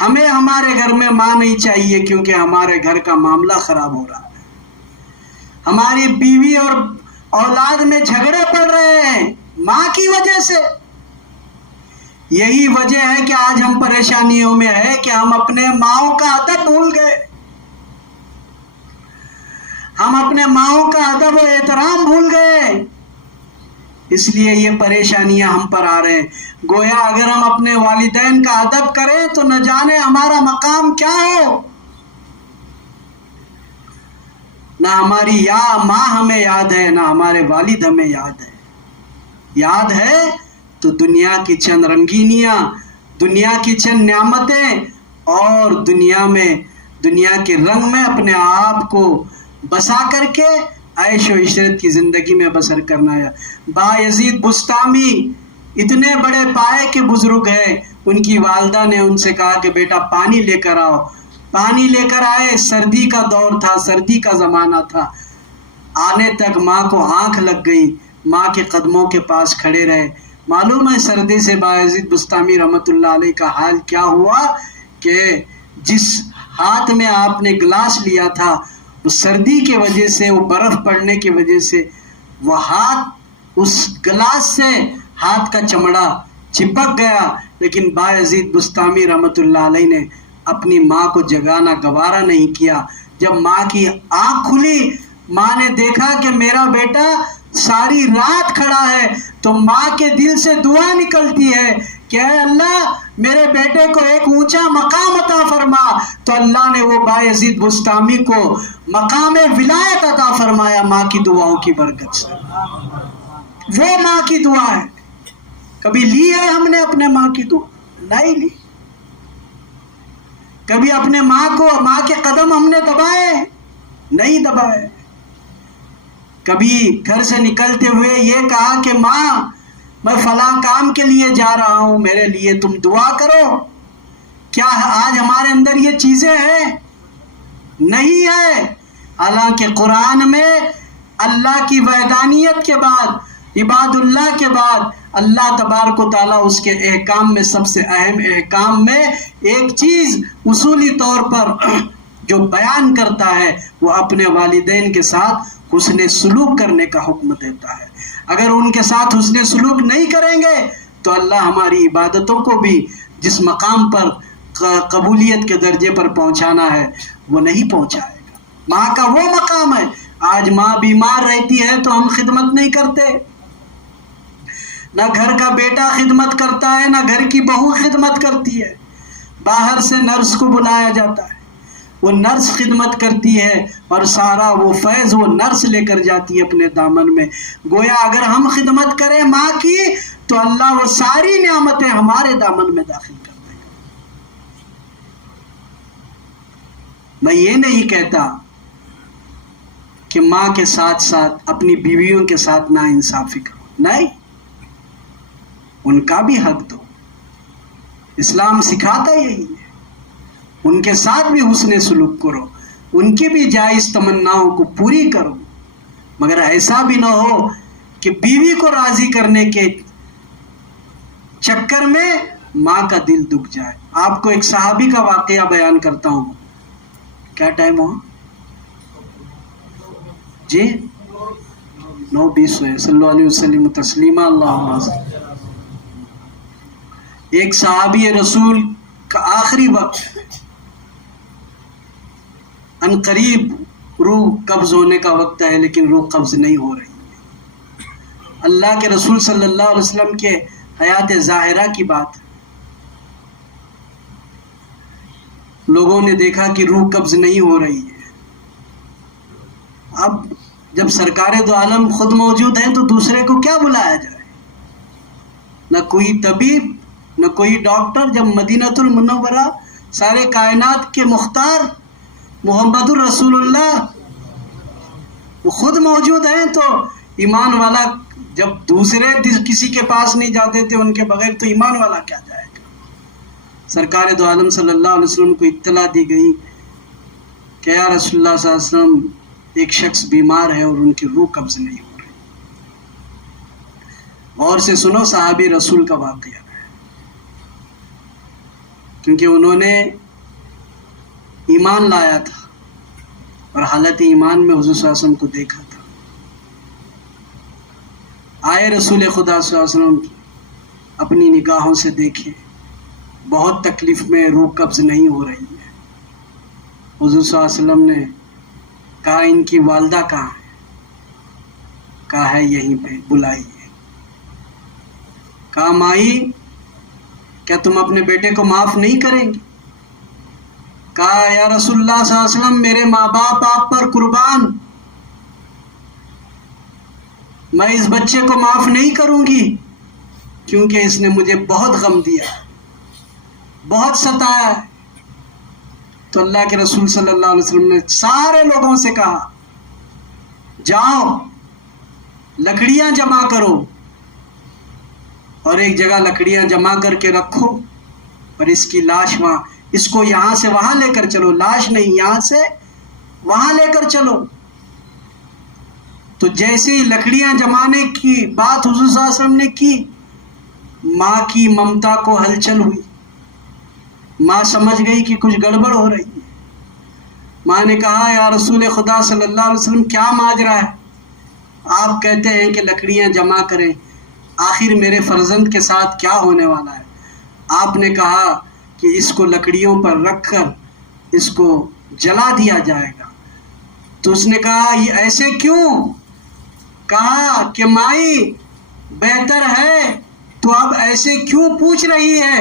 ہمیں ہمارے گھر میں ماں نہیں چاہیے، کیونکہ ہمارے گھر کا معاملہ خراب ہو رہا ہے، ہماری بیوی اور اولاد میں جھگڑے پڑ رہے ہیں ماں کی وجہ سے۔ یہی وجہ ہے کہ آج ہم پریشانیوں میں ہے کہ ہم اپنے ماؤں کا ادب بھول گئے، ہم اپنے ماؤں کا ادب و احترام بھول گئے، اس لیے یہ پریشانیاں ہم پر آ رہے ہیں۔ گویا اگر ہم اپنے والدین کا ادب کریں تو نہ جانے ہمارا مقام کیا ہو۔ نہ ہماری ماں ہمیں یاد ہے، نہ ہمارے والد ہمیں یاد ہے۔ یاد ہے تو دنیا کی چند رنگینیاں، دنیا کی چند نعمتیں اور دنیا کے رنگ میں اپنے آپ کو بسا کر کے عیش و عشرت کی زندگی میں بسر کرنا ہے۔ بایزید بسطامی اتنے بڑے پائے کے بزرگ ہیں، ان کی والدہ نے ان سے کہا کہ بیٹا پانی لے کر آؤ، پانی لے کر آئے، سردی کا دور تھا، سردی کا زمانہ تھا، آنے تک ماں کو آنکھ لگ گئی، ماں کے قدموں کے پاس کھڑے رہے۔ معلوم ہے سردی سے بایزید بسطامی رحمۃ اللہ علیہ کا حال کیا ہوا کہ جس ہاتھ میں آپ نے گلاس لیا تھا، وہ سردی کی وجہ سے، وہ برف پڑنے کی وجہ سے وہ ہاتھ، اس گلاس سے ہاتھ کا چمڑا چپک گیا، لیکن بایزید بسطامی رحمۃ اللہ علیہ نے اپنی ماں کو جگانا گوارا نہیں کیا۔ جب ماں کی آنکھ کھلی، ماں نے دیکھا کہ میرا بیٹا ساری رات کھڑا ہے، تو ماں کے دل سے دعا نکلتی ہے کہ اے اللہ میرے بیٹے کو ایک اونچا مقام عطا فرما، تو اللہ نے وہ بایزید بسطامی کو مقام ولایت عطا فرمایا ماں کی دعاؤں کی برکت سے۔ وہ ماں کی دعا ہے۔ کبھی لی ہے ہم نے اپنے ماں کی دعا؟ نہیں لی۔ کبھی اپنے ماں کے قدم ہم نے دبائے؟ نہیں دبائے۔ کبھی گھر سے نکلتے ہوئے یہ کہا کہ ماں میں فلاں کام کے لیے جا رہا ہوں، میرے لیے تم دعا کرو؟ کیا آج ہمارے اندر یہ چیزیں ہیں؟ نہیں ہے۔ حالانکہ قرآن میں اللہ کی وحدانیت کے بعد، عباد اللہ کے بعد، اللہ تبارک و تعالیٰ اس کے احکام میں سب سے اہم احکام میں ایک چیز اصولی طور پر جو بیان کرتا ہے، وہ اپنے والدین کے ساتھ حسن سلوک کرنے کا حکم دیتا ہے۔ اگر ان کے ساتھ حسن سلوک نہیں کریں گے تو اللہ ہماری عبادتوں کو بھی جس مقام پر قبولیت کے درجے پر پہنچانا ہے وہ نہیں پہنچائے گا۔ ماں کا وہ مقام ہے۔ آج ماں بیمار رہتی ہے تو ہم خدمت نہیں کرتے، نہ گھر کا بیٹا خدمت کرتا ہے، نہ گھر کی بہو خدمت کرتی ہے، باہر سے نرس کو بلایا جاتا ہے، وہ نرس خدمت کرتی ہے اور سارا وہ فیض وہ نرس لے کر جاتی ہے اپنے دامن میں۔ گویا اگر ہم خدمت کریں ماں کی تو اللہ وہ ساری نعمتیں ہمارے دامن میں داخل کر دے گا۔ میں یہ نہیں کہتا کہ ماں کے ساتھ ساتھ اپنی بیویوں کے ساتھ ناانصافی کرو، نہیں، ان کا بھی حق دو۔ اسلام سکھاتا یہی ہے، ان کے ساتھ بھی حسن سلوک کرو، ان کی بھی جائز تمناؤں کو پوری کرو، مگر ایسا بھی نہ ہو کہ بیوی کو راضی کرنے کے چکر میں ماں کا دل دکھ جائے۔ آپ کو ایک صحابی کا واقعہ بیان کرتا ہوں۔ کیا ٹائم ہوا؟ جی 9:20 ہوئے۔ صلی اللہ علیہ وسلم تسلیمہ اللہم صلی۔ ایک صحابی رسول کا آخری وقت، ان قریب روح قبض ہونے کا وقت ہے، لیکن روح قبض نہیں ہو رہی۔ اللہ کے رسول صلی اللہ علیہ وسلم کے حیات ظاہرہ کی بات، لوگوں نے دیکھا کہ روح قبض نہیں ہو رہی ہے۔ اب جب سرکار دو عالم خود موجود ہیں تو دوسرے کو کیا بلایا جائے؟ نہ کوئی طبیب، نہ کوئی ڈاکٹر۔ جب مدینہ المنورہ سارے کائنات کے مختار محمد الرسول اللہ وہ خود موجود ہیں، تو ایمان والا جب دوسرے کسی کے پاس نہیں جاتے تھے ان کے بغیر، تو ایمان والا کیا جائے گا؟ سرکار دو عالم صلی اللہ علیہ وسلم کو اطلاع دی گئی کہ یا رسول اللہ صلی اللہ علیہ وسلم ایک شخص بیمار ہے اور ان کی روح قبض نہیں ہو رہی۔ غور سے سنو صحابی رسول کا واقعہ ہے، کیونکہ انہوں نے ایمان لایا تھا اور حالت ایمان میں حضور صلی اللہ علیہ وسلم کو دیکھا تھا۔ آئے رسول خدا صلی اللہ علیہ وسلم اپنی نگاہوں سے دیکھے، بہت تکلیف میں، روح قبض نہیں ہو رہی ہے۔ حضور صلی اللہ علیہ وسلم نے کہا ان کی والدہ کہاں ہے؟ کہا ہے یہیں پہ، بلائیے۔ کہا مائی کیا تم اپنے بیٹے کو معاف نہیں کریں گی؟ کہا یا رسول اللہ صلی اللہ علیہ وسلم میرے ماں باپ آپ پر قربان، میں اس بچے کو معاف نہیں کروں گی، کیونکہ اس نے مجھے بہت غم دیا، بہت ستایا ہے، تو اللہ کے رسول صلی اللہ علیہ وسلم نے سارے لوگوں سے کہا جاؤ لکڑیاں جمع کرو اور ایک جگہ لکڑیاں جمع کر کے رکھو اور اس کی لاش وہاں، اس کو یہاں سے وہاں لے کر چلو، لاش نہیں یہاں سے وہاں لے کر چلو۔ تو جیسے ہی لکڑیاں جمانے کی بات حضور صلی اللہ علیہ وسلم نے کی، ماں کی ممتا کو ہلچل ہوئی، ماں سمجھ گئی کہ کچھ گڑبڑ ہو رہی ہے۔ ماں نے کہا یا رسول خدا صلی اللہ علیہ وسلم کیا ماجرا ہے؟ آپ کہتے ہیں کہ لکڑیاں جمع کریں، آخر میرے فرزند کے ساتھ کیا ہونے والا ہے؟ آپ نے کہا کہ اس کو لکڑیوں پر رکھ کر اس کو جلا دیا جائے گا۔ تو اس نے کہا یہ ایسے کیوں؟ کہا کہ مائی بہتر ہے تو اب ایسے کیوں پوچھ رہی ہے؟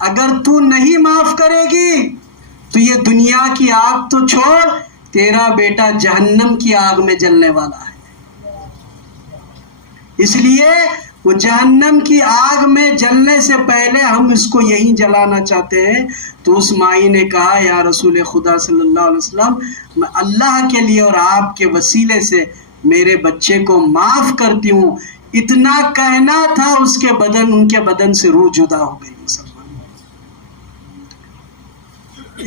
اگر تو نہیں معاف کرے گی تو یہ دنیا کی آگ تو چھوڑ، تیرا بیٹا جہنم کی آگ میں جلنے والا ہے۔ اس لیے وہ جہنم کی آگ میں جلنے سے پہلے ہم اس کو یہیں جلانا چاہتے ہیں۔ تو اس مائی نے کہا یا رسول خدا صلی اللہ علیہ وسلم میں اللہ کے لیے اور آپ کے وسیلے سے میرے بچے کو معاف کرتی ہوں۔ اتنا کہنا تھا اس کے بدن، ان کے بدن سے روح جدا ہو گئی۔ مسلمان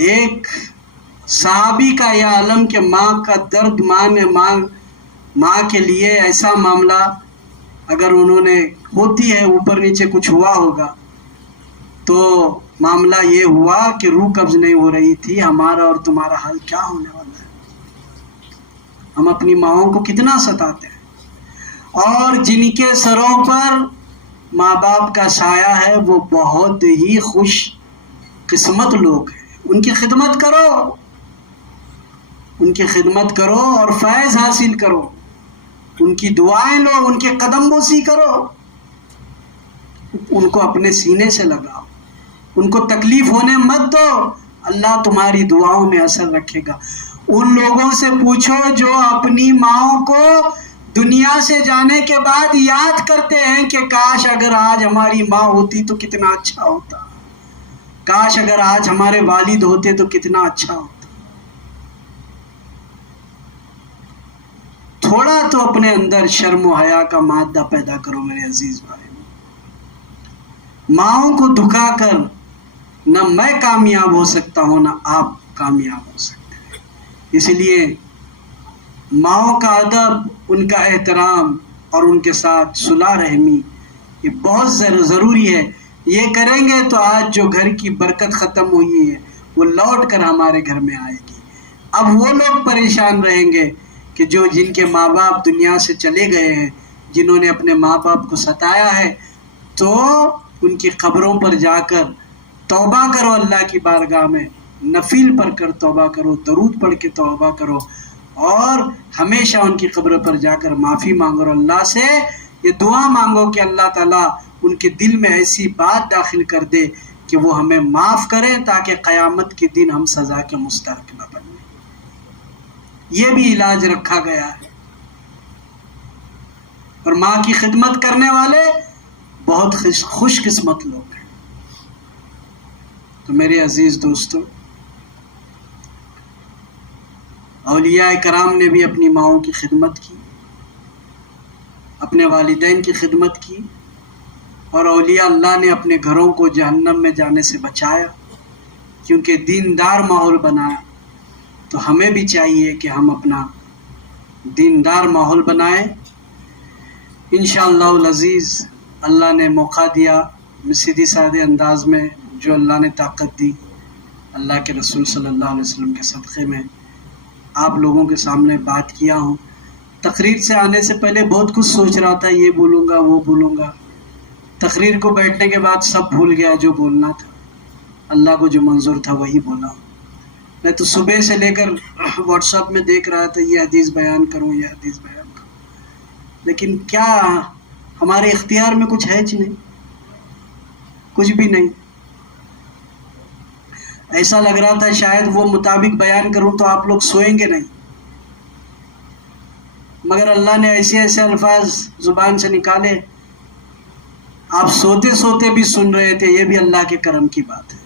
ایک صحابی کا یہ عالم کہ ماں کا درد، ماں کے لیے ایسا معاملہ اگر انہوں نے ہوتی ہے، اوپر نیچے کچھ ہوا ہوگا تو معاملہ یہ ہوا کہ روح قبض نہیں ہو رہی تھی۔ ہمارا اور تمہارا حال کیا ہونے والا ہے؟ ہم اپنی ماؤں کو کتنا ستاتے ہیں، اور جن کے سروں پر ماں باپ کا سایہ ہے وہ بہت ہی خوش قسمت لوگ ہیں۔ ان کی خدمت کرو، ان کی خدمت کرو اور فیض حاصل کرو، ان کی دعائیں لو، ان کے قدم بوسی کرو، ان کو اپنے سینے سے لگاؤ، ان کو تکلیف ہونے مت دو، اللہ تمہاری دعاؤں میں اثر رکھے گا۔ ان لوگوں سے پوچھو جو اپنی ماؤں کو دنیا سے جانے کے بعد یاد کرتے ہیں کہ کاش اگر آج ہماری ماں ہوتی تو کتنا اچھا ہوتا، کاش اگر آج ہمارے والد ہوتے تو کتنا اچھا ہوتا۔ تھوڑا تو اپنے اندر شرم و حیا کا مادہ پیدا کرو میرے عزیز بھائی۔ ماؤں کو دکھا کر نہ میں کامیاب ہو سکتا ہوں نہ آپ کامیاب ہو سکتے ہیں۔ اس لیے ماؤں کا ادب، ان کا احترام اور ان کے ساتھ صلح رحمی یہ بہت ضروری ہے۔ یہ کریں گے تو آج جو گھر کی برکت ختم ہوئی ہے وہ لوٹ کر ہمارے گھر میں آئے گی۔ اب وہ لوگ پریشان رہیں گے کہ جن کے ماں باپ دنیا سے چلے گئے ہیں، جنہوں نے اپنے ماں باپ کو ستایا ہے، تو ان کی قبروں پر جا کر توبہ کرو، اللہ کی بارگاہ میں نفل پڑھ کر توبہ کرو، درود پڑھ کے توبہ کرو، اور ہمیشہ ان کی قبر پر جا کر معافی مانگو اور اللہ سے یہ دعا مانگو کہ اللہ تعالیٰ ان کے دل میں ایسی بات داخل کر دے کہ وہ ہمیں معاف کریں، تاکہ قیامت کے دن ہم سزا کے مستحق نہ بنیں۔ یہ بھی علاج رکھا گیا ہے، اور ماں کی خدمت کرنے والے بہت خوش قسمت لوگ ہیں۔ تو میرے عزیز دوستو، اولیاء کرام نے بھی اپنی ماؤں کی خدمت کی، اپنے والدین کی خدمت کی، اور اولیاء اللہ نے اپنے گھروں کو جہنم میں جانے سے بچایا، کیونکہ دیندار ماحول بنایا۔ تو ہمیں بھی چاہیے کہ ہم اپنا دیندار ماحول بنائیں۔ انشاءاللہ العزیز اللہ نے موقع دیا، سیدھی سادے انداز میں جو اللہ نے طاقت دی، اللہ کے رسول صلی اللہ علیہ وسلم کے صدقے میں آپ لوگوں کے سامنے بات کیا ہوں۔ تقریر سے آنے سے پہلے بہت کچھ سوچ رہا تھا، یہ بولوں گا وہ بولوں گا، تقریر کو بیٹھنے کے بعد سب بھول گیا جو بولنا تھا، اللہ کو جو منظور تھا وہی بولا۔ میں تو صبح سے لے کر واٹس ایپ میں دیکھ رہا تھا یہ حدیث بیان کروں، یہ حدیث بیان کروں، لیکن کیا ہمارے اختیار میں کچھ ہے نہیں، کچھ بھی نہیں۔ ایسا لگ رہا تھا شاید وہ مطابق بیان کروں تو آپ لوگ سوئیں گے نہیں، مگر اللہ نے ایسے ایسے الفاظ زبان سے نکالے، آپ سوتے سوتے بھی سن رہے تھے۔ یہ بھی اللہ کے کرم کی بات ہے۔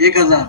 1000।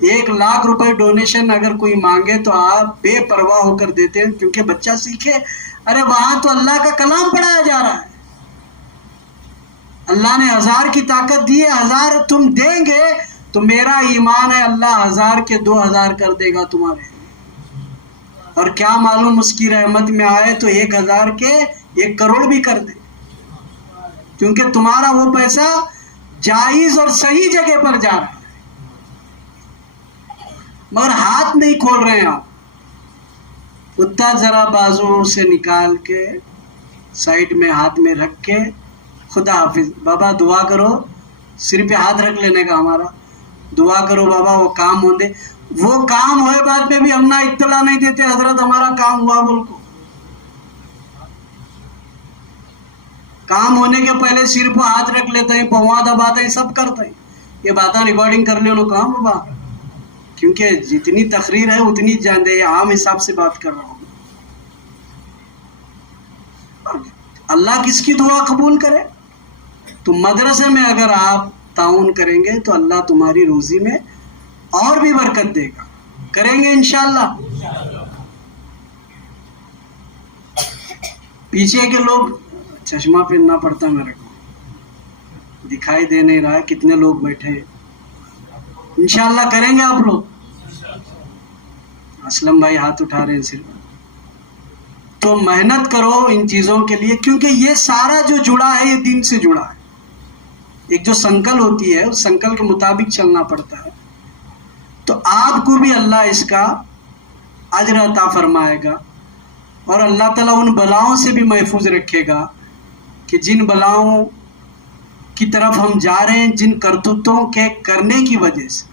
1,00,000 روپے ڈونیشن اگر کوئی مانگے تو آپ بے پرواہ ہو کر دیتے ہیں، کیونکہ بچہ سیکھے ارے وہاں تو اللہ کا کلام پڑھایا جا رہا ہے، اللہ نے 1000 کی طاقت دی ہے، 1000 تم دیں گے تو میرا ایمان ہے اللہ 1000 کے 2000 کر دے گا تمہارے، اور کیا معلوم اس کی رحمت میں آئے تو 1000 کے 1 کروڑ بھی کر دے، کیونکہ تمہارا وہ پیسہ جائز اور صحیح جگہ پر جا رہا ہے، مگر ہاتھ نہیں کھول رہے ہیں آپ، اتنا ذرا بازو سے نکال کے سائڈ میں ہاتھ میں رکھ کے خدا حافظ بابا دعا کرو، سر پہ ہاتھ رکھ لینے کا ہمارا، دعا کرو بابا وہ کام ہوں دے، وہ کام ہوئے بعد میں بھی ہم نہ اطلاع نہیں دیتے حضرت ہمارا کام ہوا بول کو، کام ہونے کے پہلے سر پہ ہاتھ رکھ لیتے ہیں، پہوا دباتے ہیں، سب کرتے ہیں، یہ باتیں ریکارڈنگ کر لے انہوں کام بابا، کیونکہ جتنی تقریر ہے اتنی جان دے، عام حساب سے بات کر رہا ہوں، اللہ کس کی دعا قبول کرے؟ تو مدرسے میں اگر آپ تعاون کریں گے تو اللہ تمہاری روزی میں اور بھی برکت دے گا، کریں گے انشاءاللہ؟ پیچھے کے لوگ چشمہ پہننا پڑتا میرے کو، دکھائی دے نہیں رہا ہے کتنے لوگ بیٹھے ہیں، انشاءاللہ کریں گے آپ لوگ؟ اسلم بھائی ہاتھ اٹھا رہے ہیں صرف، تو محنت کرو ان چیزوں کے لیے، کیونکہ یہ سارا جو جڑا ہے یہ دین سے جڑا ہے، ایک جو سنکل ہوتی ہے اس سنکل کے مطابق چلنا پڑتا ہے، تو آپ کو بھی اللہ اس کا اجر عطا فرمائے گا، اور اللہ تعالیٰ ان بلاؤں سے بھی محفوظ رکھے گا کہ جن بلاؤں کی طرف ہم جا رہے ہیں، جن کرتوتوں کے کرنے کی وجہ سے،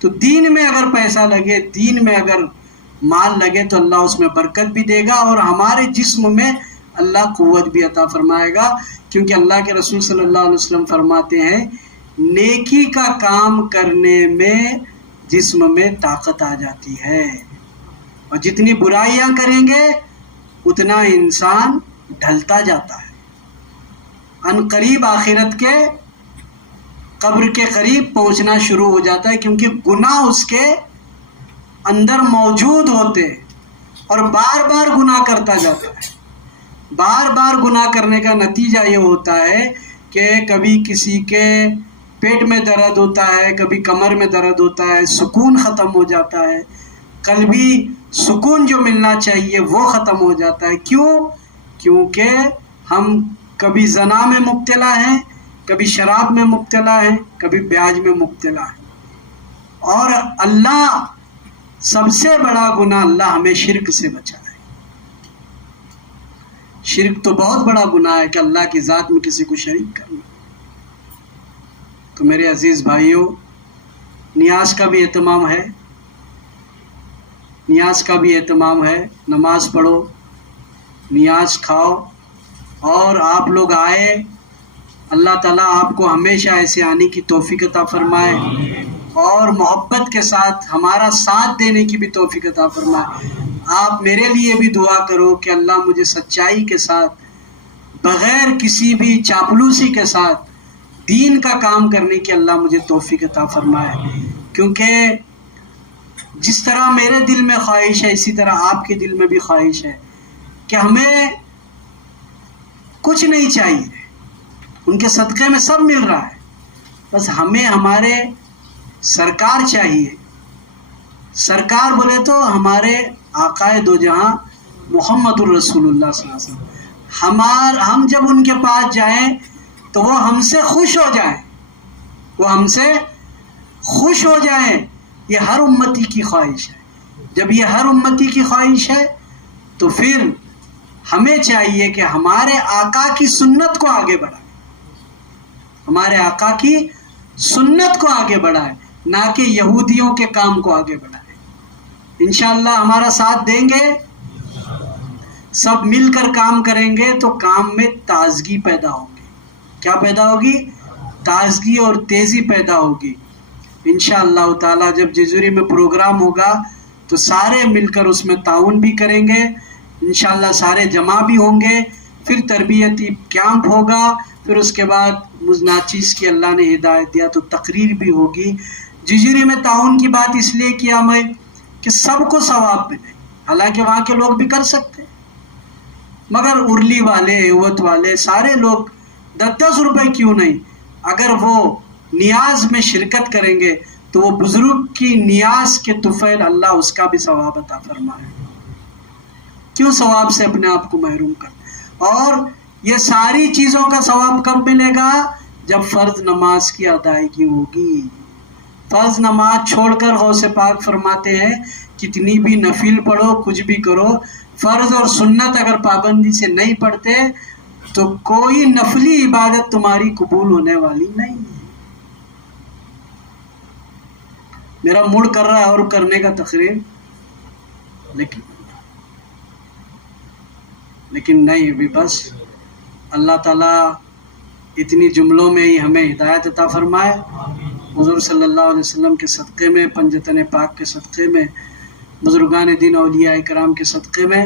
تو دین میں اگر پیسہ لگے، دین میں اگر مال لگے تو اللہ اس میں برکت بھی دے گا، اور ہمارے جسم میں اللہ قوت بھی عطا فرمائے گا، کیونکہ اللہ کے رسول صلی اللہ علیہ وسلم فرماتے ہیں نیکی کا کام کرنے میں جسم میں طاقت آ جاتی ہے، اور جتنی برائیاں کریں گے اتنا انسان ڈھلتا جاتا ہے، ان قریب آخرت کے قبر کے قریب پہنچنا شروع ہو جاتا ہے، کیونکہ گناہ اس کے اندر موجود ہوتے اور بار بار گناہ کرتا جاتا ہے، بار بار گناہ کرنے کا نتیجہ یہ ہوتا ہے کہ کبھی کسی کے پیٹ میں درد ہوتا ہے، کبھی کمر میں درد ہوتا ہے، سکون ختم ہو جاتا ہے، قلبی سکون جو ملنا چاہیے وہ ختم ہو جاتا ہے، کیوں؟ کیونکہ ہم کبھی زنا میں مبتلا ہیں، کبھی شراب میں مبتلا ہیں، کبھی بیاج میں مبتلا ہیں، اور اللہ سب سے بڑا گناہ اللہ ہمیں شرک سے بچائے، شرک تو بہت بڑا گناہ ہے کہ اللہ کی ذات میں کسی کو شریک کرنا۔ تو میرے عزیز بھائیوں، نیاز کا بھی اہتمام ہے، نیاز کا بھی اہتمام ہے، نماز پڑھو، نیاز کھاؤ، اور آپ لوگ آئے، اللہ تعالیٰ آپ کو ہمیشہ ایسے آنے کی توفیق عطا فرمائے، اور محبت کے ساتھ ہمارا ساتھ دینے کی بھی توفیق عطا فرمائے۔ آپ میرے لیے بھی دعا کرو کہ اللہ مجھے سچائی کے ساتھ، بغیر کسی بھی چاپلوسی کے ساتھ دین کا کام کرنے کی اللہ مجھے توفیق عطا فرمائے، کیونکہ جس طرح میرے دل میں خواہش ہے اسی طرح آپ کے دل میں بھی خواہش ہے کہ ہمیں کچھ نہیں چاہیے، ان کے صدقے میں سب مل رہا ہے، بس ہمیں ہمارے سرکار چاہیے۔ سرکار بولے تو ہمارے آقائے دو جہاں محمد الرسول اللہ صلی اللہ علیہ وسلم، ہم جب ان کے پاس جائیں تو وہ ہم سے خوش ہو جائیں، وہ ہم سے خوش ہو جائیں، یہ ہر امتی کی خواہش ہے۔ جب یہ ہر امتی کی خواہش ہے تو پھر ہمیں چاہیے کہ ہمارے آقا کی سنت کو آگے بڑھائیں، ہمارے آقا کی سنت کو آگے بڑھائیں، نہ کہ یہودیوں کے کام کو آگے بڑھائیں۔ انشاءاللہ ہمارا ساتھ دیں گے، سب مل کر کام کریں گے تو کام میں تازگی پیدا ہوگی۔ کیا پیدا ہوگی؟ تازگی اور تیزی پیدا ہوگی۔ انشاءاللہ تعالی جب جیزوری میں پروگرام ہوگا تو سارے مل کر اس میں تعاون بھی کریں گے، انشاءاللہ سارے جمع بھی ہوں گے، پھر تربیتی کیمپ ہوگا، پھر اس کے بعد مجھ ناچیز کی اللہ نے ہدایت دیا تو تقریر بھی ہوگی۔ ججری میں تعاون کی بات اس لیے کیا میں کہ سب کو ثواب ملے، حالانکہ وہاں کے لوگ بھی کر سکتے مگر ارلی والے ایوت والے سارے لوگ 10 روپے کیوں نہیں، اگر وہ نیاز میں شرکت کریں گے تو وہ بزرگ کی نیاز کے طفیل اللہ اس کا بھی ثواب عطا فرمائے، کیوں ثواب سے اپنے آپ کو محروم کر۔ اور یہ ساری چیزوں کا ثواب کب ملے گا؟ جب فرض نماز کی ادائیگی ہوگی۔ فرض نماز چھوڑ کر غوث پاک فرماتے ہیں کتنی بھی نفل پڑھو، کچھ بھی کرو، فرض اور سنت اگر پابندی سے نہیں پڑھتے تو کوئی نفلی عبادت تمہاری قبول ہونے والی نہیں ہے۔ میرا موڈ کر رہا ہے اور کرنے کا تقریر، لیکن نہیں، ابھی بس اللہ تعالیٰ اتنی جملوں میں ہی ہمیں ہدایت عطا فرمائے، حضور صلی اللہ علیہ وسلم کے صدقے میں، پنجتن پاک کے صدقے میں، بزرگان دین اولیاء کرام کے صدقے میں،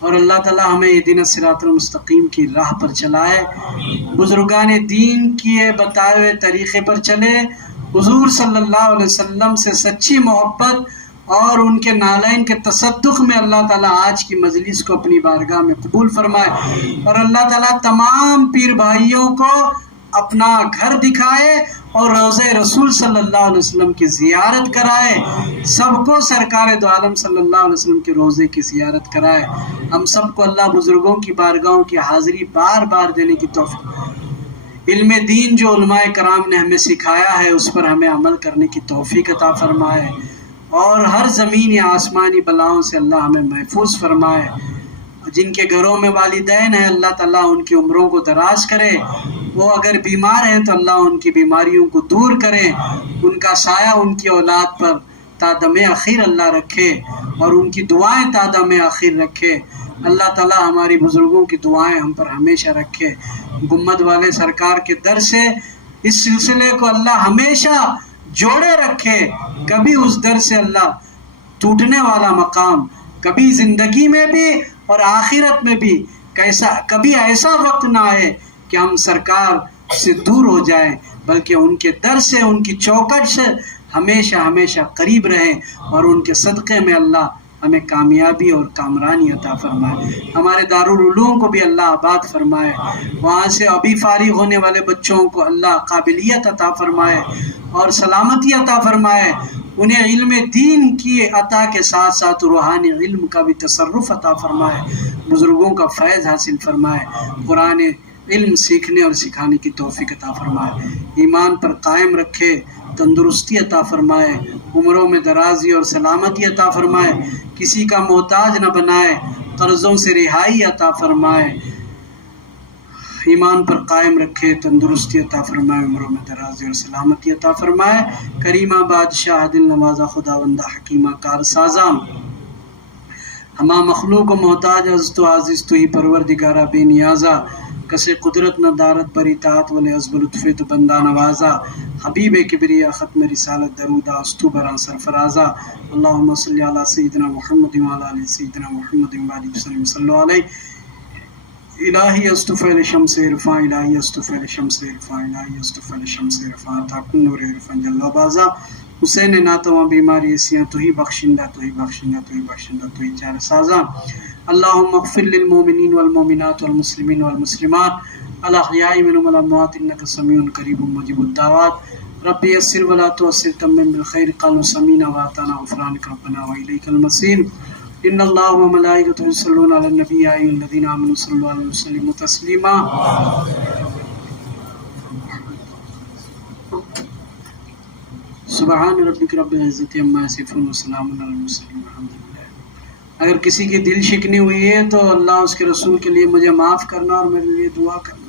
اور اللہ تعالیٰ ہمیں یہ دین الصراط المستقیم کی راہ پر چلائے، بزرگان دین کے بتائے ہوئے طریقے پر چلے، حضور صلی اللہ علیہ وسلم سے سچی محبت اور ان کے نالین کے تصدق میں اللہ تعالیٰ آج کی مجلس کو اپنی بارگاہ میں قبول فرمائے، اور اللہ تعالیٰ تمام پیر بھائیوں کو اپنا گھر دکھائے اور روضہ رسول صلی اللہ علیہ وسلم کی زیارت کرائے، سب کو سرکار دو عالم صلی اللہ علیہ وسلم کے روضے کی زیارت کرائے، ہم سب کو اللہ بزرگوں کی بارگاہوں کی حاضری بار بار دینے کی توفیق، علم دین جو علماء کرام نے ہمیں سکھایا ہے اس پر ہمیں عمل کرنے کی توفیق عطا فرمائے، اور ہر زمین یا آسمانی بلاؤں سے اللہ ہمیں محفوظ فرمائے، جن کے گھروں میں والدین ہیں اللہ تعالیٰ ان کی عمروں کو دراز کرے، وہ اگر بیمار ہیں تو اللہ ان کی بیماریوں کو دور کرے، ان کا سایہ ان کی اولاد پر تا دم اخیر اللہ رکھے، اور ان کی دعائیں تا دم اخیر رکھے، اللہ تعالیٰ ہماری بزرگوں کی دعائیں ہم پر ہمیشہ رکھے، گنبد والے سرکار کے در سے اس سلسلے کو اللہ ہمیشہ جوڑے رکھے، کبھی اس در سے اللہ ٹوٹنے والا مقام، کبھی زندگی میں بھی اور آخرت میں بھی کبھی ایسا وقت نہ آئے کہ ہم سرکار سے دور ہو جائیں، بلکہ ان کے در سے، ان کی چوکٹ سے ہمیشہ ہمیشہ قریب رہیں، اور ان کے صدقے میں اللہ ہمیں کامیابی اور کامرانی عطا فرمائے، ہمارے دارالعلوم کو بھی اللہ آباد فرمائے، وہاں سے ابھی فارغ ہونے والے بچوں کو اللہ قابلیت عطا فرمائے اور سلامتی عطا فرمائے، انہیں علم دین کی عطا کے ساتھ ساتھ روحانی علم کا بھی تصرف عطا فرمائے، بزرگوں کا فیض حاصل فرمائے، قرآن علم سیکھنے اور سکھانے کی توفیق عطا فرمائے، ایمان پر قائم رکھے، تندرستی عطا فرمائے، عمروں میں درازی اور سلامتی عطا فرمائے، کسی کا محتاج نہ بنائے، قرضوں سے رہائی عطا فرمائے، ایمان پر قائم رکھے، تندرستی عطا فرمائے، عمروں میں درازی اور سلامتی عطا فرمائے، کریمہ بادشاہ دل نوازا خداوندہ حکیمہ کار سازاں، ہما مخلوق و محتاج از تو عزیز تو ہی پروردگارہ بے نیازا، کسے قدرت نہ دارت پر اطاعت والے عزب لطف تو بندہ نوازا، حبیب کبریا ختم رسالت درودہ استو برا سرفرازا، اللہم صلی علی سیدنا محمد وعلی آل سیدنا محمد وعلی وسلم صلی اللہ علیہ، الہی استفیل شمس عرفاں، الہی استفیل شمس عرفاں، الہی استفیل شمس عرفاں، تاکن نور عرفاں جلو بازا، حسین ناتواں بیماری اسیاں تو ہی بخشندہ، تو ہی بخشندہ، تو ہی بخشندہ، تو ہی چار سازاں، اللہم اغفر للمومنین والمومنات والمسلمین والمسلمات الاحیاء منهم والاموات انک سمیع قریب مجیب الدعوات، رب یسر ولا تعسر تمم بالخیر، قالوا سمیعنا واطعنا غفرانک ربنا والیک المصیر، ان اللہ وملائکتہ یصلون علی النبی یا ایھا الذین آمنوا صلوا علیہ وسلموا تسلیما۔ سبحان ربک رب العزت عما یصفون وسلام علی المرسلین والحمد للہ۔ اگر کسی کی دل شکنی ہوئی ہے تو اللہ اس کے رسول کے لیے مجھے معاف کرنا اور میرے لیے دعا کرنا۔